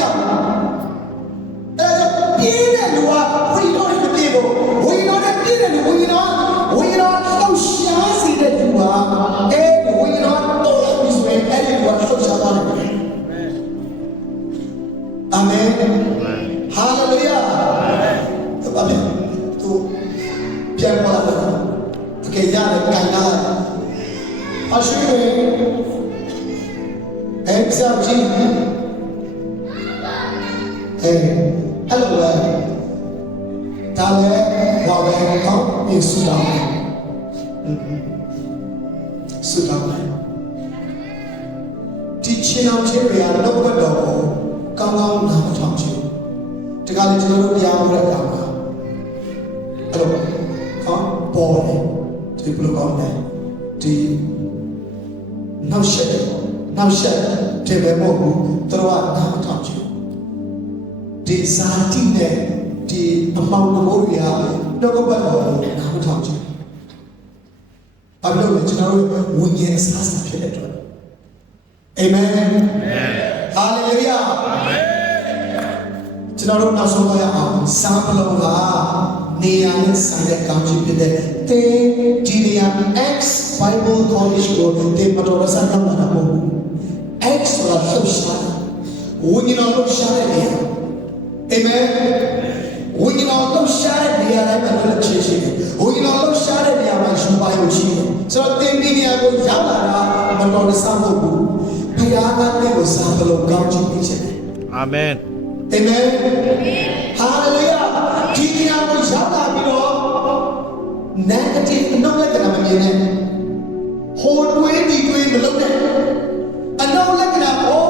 ဟာလေလုယာဘာဖြစ်သူပြန်လာတယ်တကယ်ရတယ်ကန်လာအရှိexample အဲ့လိုပဲဒါလည်းဘာပဲကောင်းပြစုတောင်းစုတောင်းဒီချင်းအောင်ချင်းတွေကတော့ဘတ်တော်ကိုကောင်းကောင်းနားမထောင်ချင်ဒီကနေ့ကျွန်တော်တို့တရားဟောတဲ့အခါမှာအဲ့လိုပေါ်တယ်ဒီဘလိုကောင်းတယ်ဒီနောက်ဆက်တယ်ပဲမဟုတ်ဘူးသူတို့ကနားမထောင်ချင်ဒီဇာတိနဲ့ဒီအမောင်တမိုးတွေကတော့ဘတ်တော်ကိုနားမထောင်ချင်ဘာလို့လဲကျွန်တော်တို့ဝိညာဉ်အစားအစာဖြစ်တဲ့အတွက်အာမင်ဟာလေလုယာကျွန်တော်တို့နောက်ဆုံးရအောင်စာပလုံးကနေရာနဲ့ဆိုင်တဲ့ကောင်းချီးဖြစ်တဲ့ဒီနေရာ X Bible College ကိုဒီမတော်ဆန်းတော့မှာမဟုတ်ဘူး X ဆိုတာလှုပ်ရှားဝိညာဉ်တော်လှုပ်ရှားတဲ့နေရာအာမင်ဝိညာဉ်တော်လှုပ်ရှားတဲ့နေရာတိုင်းမှာလည်းချေရှိတယ်ဝိညာဉ်တော်လှုပ်ရှားတဲ့နေရာမှာယူပါရုံရှိတယ်ဆိုတော့ဒီနေရာကိုရောက်လာတာမတော်ဆန်းမဟုတ်ဘူးဘုရားကတည်းကစာပလုံးကောင်းချီးပေးခြင်းအာမင် Amen. Hallelujah. ဒီနေရာကိုရောက်လာပြီးတော့ negative အနောက်လက္ခဏာမမြင်နဲ့ဟိုတွေးဒီတွေးမလုပ်နဲ့အနောက်လက္ခဏာကို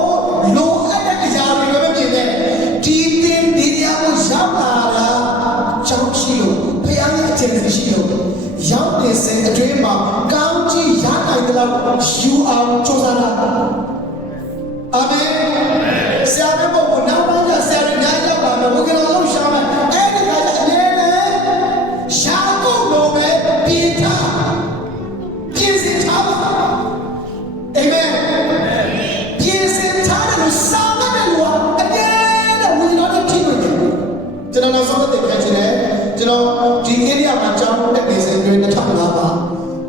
လိုအပ်တဲ့အရာတွေပဲမြင်နဲ့ဒီတင်ဒီနေရာကိုရောက်လာတာကြောင့်ရှိလို့ဘုရားရဲ့အကျင့်ရှိလို့ရောက်နေစဉ်အတွင်းမှာကောင်းကြီးရနိုင်တဲ့လောက်ယူအောင်ကြိုးစားတာအာမင်ဆရာမဘုရားနောက်ပိုင်းကျဆရာတွေနိုင်ရောက်လာမယ်ဘုရားလုံးရှာမယ်အဲ့ဒီကလည်းအလဲနဲ့ရှာဖို့လို့ပဲပြင်ဆင်ထားပါအာမင်ပြင်ဆင်ထားတယ်လို့စာမတဲ့လူကအလဲနဲ့ဝိညာဉ်နဲ့ဖြစ်နေတယ်ကျွန်တော်နောက်ဆုံးသက်ခံချင်တယ်ကျွန်တော်ဒီ area မှာကျောင်းတက်နေစဉ်တွင်2005ပါ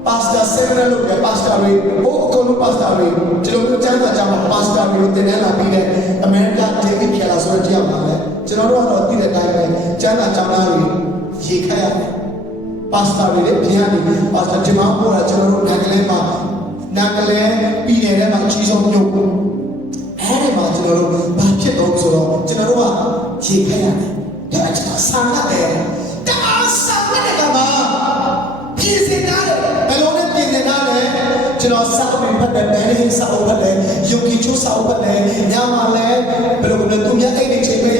Pastor Several လို့ပဲ Pastor တွေဘိုးအကုန်လုံး Pastor တွေကျွန်တော်တို့ကျမ်းစာကျောင်းမှာ Pastor တွေတင်နေလာပြီးတဲ့အမေရိက David Keller ဆိုတဲ့တရားပါလေကျွန်တော်တို့ကတော့သိတဲ့အတိုင်းပဲကျမ်းစာကျောင်းသားတွေရေခတ်ရတယ် Pastor တွေလည်းပြင်ရတယ် Pastor ဒီမှာပေါ်တာကျွန်တော်တို့နိုင်ငံလေးမှာနိုင်ငံလေးပြည်နယ်ထဲမှာအကြီးဆုံးမြို့အဲ့ဒီမှာကျွန်တော်တို့ဘာဖြစ်တော့ဆိုတော့ကျွန်တော်တို့ကရေခတ်ရတယ်ဒါအချာဆန်ရတယ်ဒါဆန်တဲ့ကမှာပြင်စင်ထားတယ်ဘယ်လိုလဲပြင်စင်ထားလဲကျွန်တော်စာအုပ်ဖတ်တယ်ဗန်ဟင်းစာအုပ်ဖတ်တယ်ယုံကြည်ချိုးစာအုပ်ဖတ်တယ်ညမှာလဲဘယ်လိုလဲသူများအဲ့ဒီချိန်ပဲ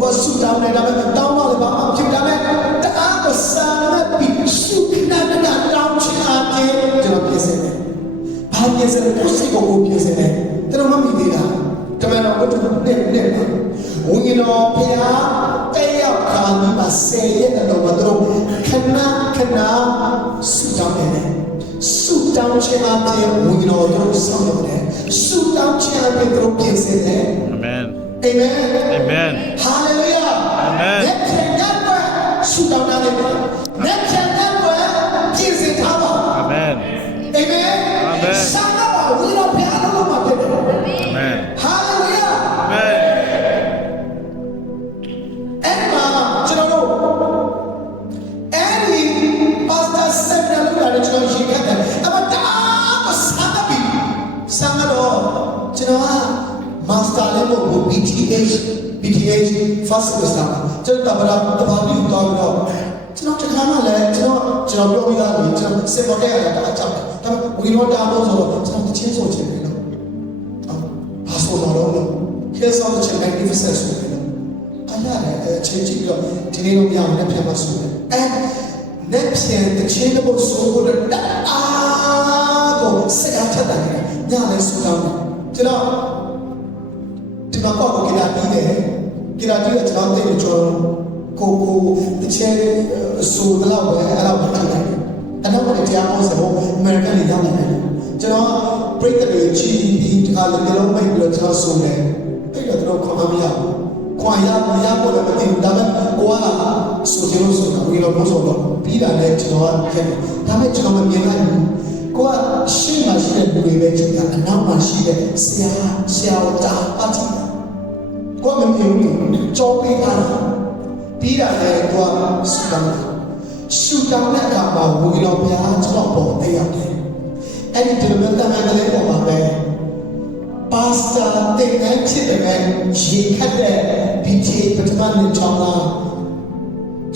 ကိုဆူတောင်းနေတာပဲတောင်းတော့လည်းဘာမှဖြစ်တာမဲ့တအားကိုစာနဲ့ပြီးဆူနာတောင်းချင်အားဖြင့်ကျွန်တော်ပြင်စင်တယ်ဘာပြင်စင်လဲကိုစိတ်ကိုပြင်စင်တယ်ကျွန်တော်မမိသေးတာတမန်တော်ဘုရားနဲ့ဝိညာဉ်တော်ဖျားတဲ့ရောက်ခါဒီမှာဆေးရဲ့တော့မတော်ခဏဆူတောင်းတယ်ဆူတောင်းချင်အပ်တဲ့ဝိညာဉ်တော်တို့ဆောင်တယ်ဆူတောင်းချင်အပ်တဲ့တို့ပြင်ဆင်တယ်အာမင်အာမင်အာမင်ဟာလေလုယာအာမင်လက်ချင်ကပ်ပါဆူတောင်းတယ်လက်ချင်ကပ်ပါပြင်ဆင်ထားပါအာမင်အာမင်အာမင်ဆန္ဒပါဝိညာဉ်တော်ဖျားလို့မှာဖြစ်တယ်အာမင်ဟာလေလုယာအာမင်အဲ့မှာကျွန်တော်တို့အဲ့ဒီပါစတာဆက်တယ်လို့လည်းကျွန်တော်ရှင်းခဲ့တယ်အမတားဆန္ဒပြီးဆန္ဒတော့ကျွန်တော်က master level ကို BTH first semester ကျွန်တော်တဘာပြီးတော့ကျွန်တော်တခါမှလည်းကျွန်တော်ပြောပြီးသားလေကျွန်တော်စင်ပေါ်ခဲ့ရတာအကြောင်းဒါပေမဲ့ဝီရောတာလို့ဆိုတော့ကျွန်တော်တချင်းဆိုချင်တယ်နော်ဘာဆိုတော့လို့ here's all the magnificent ဆိုတယ်အဲ့ဒါလည်းချင်းကြည့်ပြီးတော့ဒီနေ့တော့မရဘူးလက်ပြန်မဆိုတယ်အဲ့လက်ပြန်တချင်းလို့ဆိုဖို့တအားကိုစိတ်အားထက်တယ်ညလည်းဆိုတော့ကျွန်တော်ဒီမှာပေါ့ကိရာတီးတယ်ကိရာတီးကကျွန်တော်သိတယ်ကျွန်တော်ကိုတချင်းဆိုတော့ပဲအဲ့လိုပဲဖြစ်တယ်အဲ့တော့လည်းတရားဟောဆိုအမေရိကန်လေးရောက်နေတယ်ကျွန်တော်ပြိတ္တတွေချီးပြီးဒီကလည်းလုံးမိတ်ပြီးတော့ကျွန်တော်ဆိုတယ်အဲ့တော့ကျွန်တော်ခေါင်းမရဘူးခွန်ရမရဖို့လည်းမသိဘူးဒါပေမဲ့ကိုကဆိုကြလို့ဆိုတာဝီလောလို့ဆိုတော့ပြီးတာလည်းကျွန်တော်ကဖြစ်တယ်ဒါပေမဲ့ကျွန်တော်မမြင်လိုက်ဘူးကိုကရှေ့မှာရှိတဲ့လူတွေပဲကြည့်တာအနောက်မှာရှိတဲ့ဆရာတာအတိကိုမမြင်ဘူး ဆူတောင်းတဲ့အခါမှာဝီတော်ဘုရားကျွန်တော်ပေါ်တက်ရောက်တယ်အဲ့ဒီဒီလိုမျိုးတမန်တော်လေးပေါ်မှာပဲပါစတာတင်ငန်းဖြစ်တဲ့ရေခတ်တဲ့ဒီချေပထမနေ့ချောင်းလာ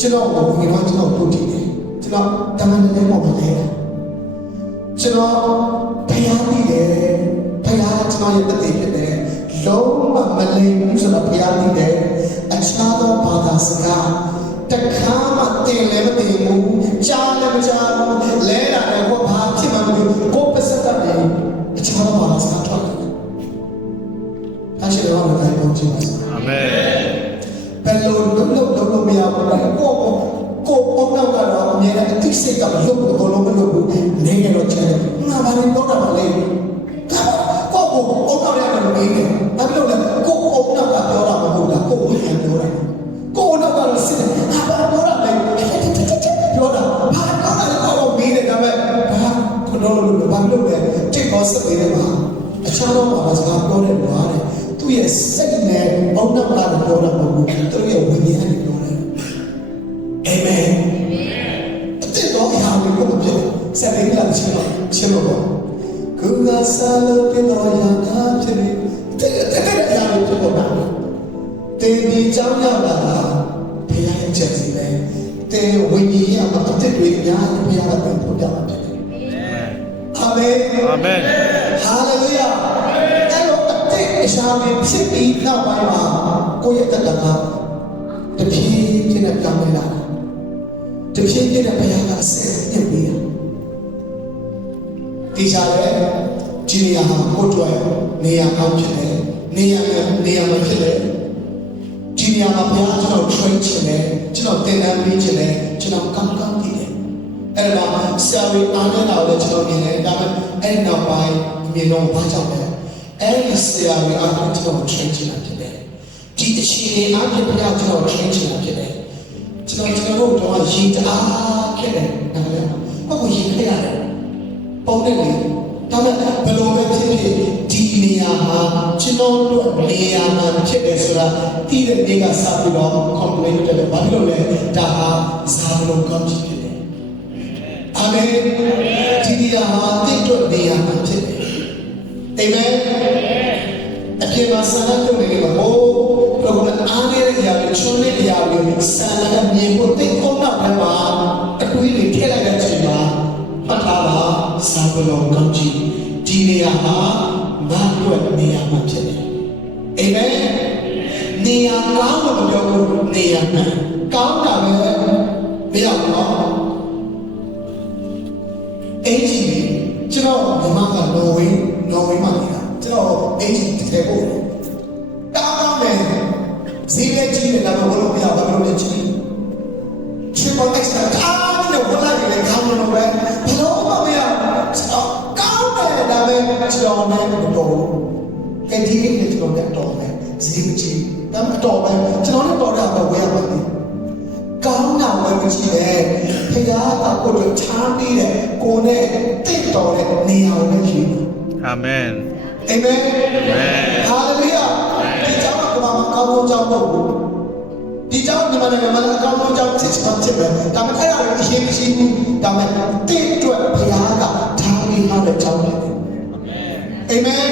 ကျွန်တော်ဝီတော်ကျွန်တော်တို့ကြည့်တယ်ကျွန်တော်တမန်တော်လေးပေါ်မှာတယ်ကျွန်တော်ဘုရားသိတယ်ဘုရားကျွန်တော်ရဲ့တည်ဖြစ်တယ်လုံးဝမလိမ်ဘူးဆိုတော့ဘုရားသိတယ်အခြားသောဘာသာစကားတခါမှတင်လည်းမတင်ဘူးကြားလည်းမကြားဘူးလဲတာလည်းကိုဘာဖြစ်မှမသိဘူးကိုပစက်တယ်အခြားသောဘာသာစကားထွက်တယ်အရှိတော်လည်းတိုင်းပေါ်ချင်ပါစေအာမင်ဘယ်လိုလုံးမရဘူးကိုပုံတော့ကတော့အမြဲတမ်းအသိစိတ်ကမလုပ်ဘူးဘလုံးမလုပ်ဘူးနေရတော့ချင်တယ်ငါဘာလို့တော့တာမလဲကိုပုံတော့ရတယ်လို့နေတယ်ဘာလို့လဲကိုပုံတော့ကပြောတာမဟုတ်လားကိုဝင်ပြောတာကိုတော့ကတော့စစ်တယ်ဘာပြောတာလဲပြောတာဘာပြောတာလဲကိုမင်းနဲ့ဒါပေမဲ့ဘာကိုတော့လို့ဘာလို့လဲတိတ်ကောစပေးတယ်မှာအခြားတော့ဘာစကားပြောတယ်ဘာလဲသူ့ရဲ့စိတ်နဲ့ဘုံတော့ကပြောတာမဟုတ်ဘူးသူ့ရဲ့ဝိညာဉ်နဲ့ပြောတယ်အာမင်တိတ်တော့ဟာလို့ပြောတယ်စက်လေးလာချင်တော့ကိုကစားလို့ပြတော့ရတာဖြစ်နေတဲ့အရာတွေဖြစ်ပေါ်တာတင်ဒီကြောင်းရောက်လာတာဘုရားရဲ့ချက်စီပဲတင်ဝိညာဉ်ရမှာအစ်တွေအများကြီးဘုရားကတင်ပို့ပြမှာဖြစ်တယ်အာမင်အာမင်ဟာလေလုယာအဲ့လိုအစ်အရှာမဖြစ်ပြီးနောက်ပိုင်းမှာကိုယ့်ရဲ့တက္ကသိုလ်တဖြည်းဖြည်းနဲ့ပြောင်းလဲလာတဖြည်းဖြည်းနဲ့ဘုရားကအစစ်ညှစ်ပေးတာဒီစားရဲဒီနေရာမှာကိုယ်တွေ့နေရာကောင်းဖြစ်တယ်နေရာမှာဖြစ်တယ်ဒီနေရာမှာဘုရားကျွန်တော် train ချင်တယ်ကျွန်တော်သင်တန်းပေးချင်တယ်ကျွန်တော်ကောင်းသိတယ်အဲ့ဒါမှာဆရာကြီးအားနေတာကိုလည်းကျွန်တော်မြင်တယ်ဒါပေမဲ့အဲ့နောက်ပိုင်းမြင်တော့ဘာကြောင့်လဲအဲ့ဒီဆရာကြီးအားကျွန်တော် train ချင်တာဖြစ်တယ်ဒီအခြေအနေအားဖြင့်ဘုရားကျွန်တော် train ချင်တာဖြစ်တယ်ကျွန်တော်တို့ရေတအားခဲ့တယ်ဒါလည်းဟုတ်ကိုရေခဲ့ရတယ်ပုံနဲ့လေဒါပေမဲ့ဘယ်လိုပဲဖြစ်ဖြစ်ဒီနေရာမှာကျွန်တော်တို့နေရာမှာဖြစ်တယ်ဆိုတာဒီတဲ့နေ့ကစပြီးတော့ complain လုပ်တယ်ဘာလို့လဲဒါဟာဇာမလုံးကောင်းဖြစ်တယ်အာမင်ဒီနေရာမှာတိတ်တော့နေရာမှာဖြစ်တယ်အာမင်အပြည့်မှာဆန္ဒပြုနေတယ်ဟိုဘုရားအားနေတဲ့နေရာကိုချုံးနေတဲ့နေရာကိုဆန္ဒကမြင်ဖို့တိတ်အောင်တော့ဘယ်မှာအတွေးတွေထည့်လိုက်တဲ့အချိန်မှာမှတ်ထားပါစာပလုံးကောင်းကြီးဒီနေရာမှာငါ့အတွက်နေရာမှာဖြစ်တယ်အာမင်နေရာကောင်းလို့မပြောဘူးနေရာမှန်ကောင်းတာပဲမရဘူးနော်အင်ဂျီကျွန်တော်ဒီမှာကနော်ဝေးမှာနေတာကျွန်တော်အင်ဂျီတစ်ထည့်ဖို့တောင်းမယ်ဈေးလက်ကြီးနဲ့လာတော့ဘလို့မရဘာလို့လဲချင်Triple extra အားနဲ့ဝလာရည်ခေါင်းလုံးပဲဘလို့မမရကောင်းတယ်ဒါပဲကျွန်တော်နဲ့တော့ကဲဒီနေ့ကျွန်တော်နဲ့တော့မယ်ဈေးကြီးဒါမှတော့ပဲကျွန်တော်နဲ့တော့တာဝယ်ရပါမယ်ကောင်းတာဝယ်မကြည့်နဲ့ဖခင်ကကိုယ်တို့ချားပြီးတဲ့ကိုယ်နဲ့တိတ်တော်တဲ့နေရာကိုလည်းရှိတယ်အာမင်အာမင်ဟာလေလုယာဒီကြောင့်ကဘာမှကောင်းကောင်းကြောင်းတော့ဒီကြောင့်ဒီမှာလည်းမလာကောင်းကောင်းကြောင်းစစ်စစ်ပဲဒါပေမဲ့အဲ့ဒါကိုအရေးမရှိဘူးဒါပေမဲ့တိတ်အတွက်ဘုရားကထားပြီးထားတဲ့ကြောင်းတယ်အာမင်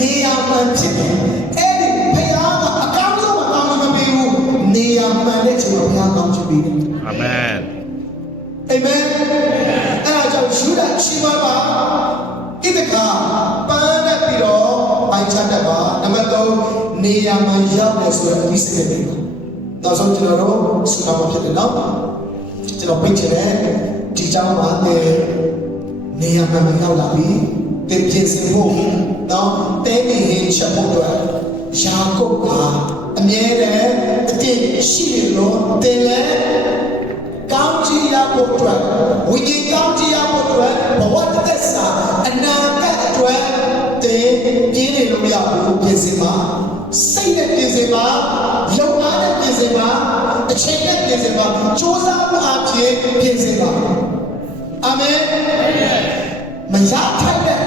နေရာမှန်ဖြစ်တယ်အဲ့ဒီဘုရားကအကောင်းဆုံးမကောင်းမပေးဘူးနေရာမှန်တဲ့ချိန်မှာဘုရားကောင်းချပေးတယ်အာမင်အာမင်အဲ့ဒါကြောင့်ယူဒချီးမွမ်းပါဣသခါပန်းနဲ့ပြီးတော့ပိုင်ချတတ်ပါနံပါတ်3နေရာမှာရောက်နေဆိုတဲ့အမိစတဲ့တွေပါနောက်ဆုံးကျွန်တော်တို့စကားမဖြစ်တယ်နော်ကျွန်တော်ပြချင်တယ်ဒီကြောင်းမှာနေရာမှာရောက်လာပြီတင်ပြင်စင်ဖို့နော်တဲနေရင်ချက်ဖို့တော့ယာကုပ်ကအမြဲတမ်းအတိရှိနေလို့တင်လဲကောင်းချီးရဖို့အတွက်ဝိညာဉ်ကောင်းချီးရဖို့အတွက်ဘဝတသက်စာအနာဂတ်အတွက်တင်ပြင်းနေလို့မရဘူးပြင်စင်ပါစိတ်နဲ့ပြင်စင်ပါလုံအားနဲ့ပြင်စင်ပါအချိန်နဲ့ပြင်စင်ပါကြိုးစားမှုအဖြစ်ပြင်စင်ပါအာမင်မရထိုက်တဲ့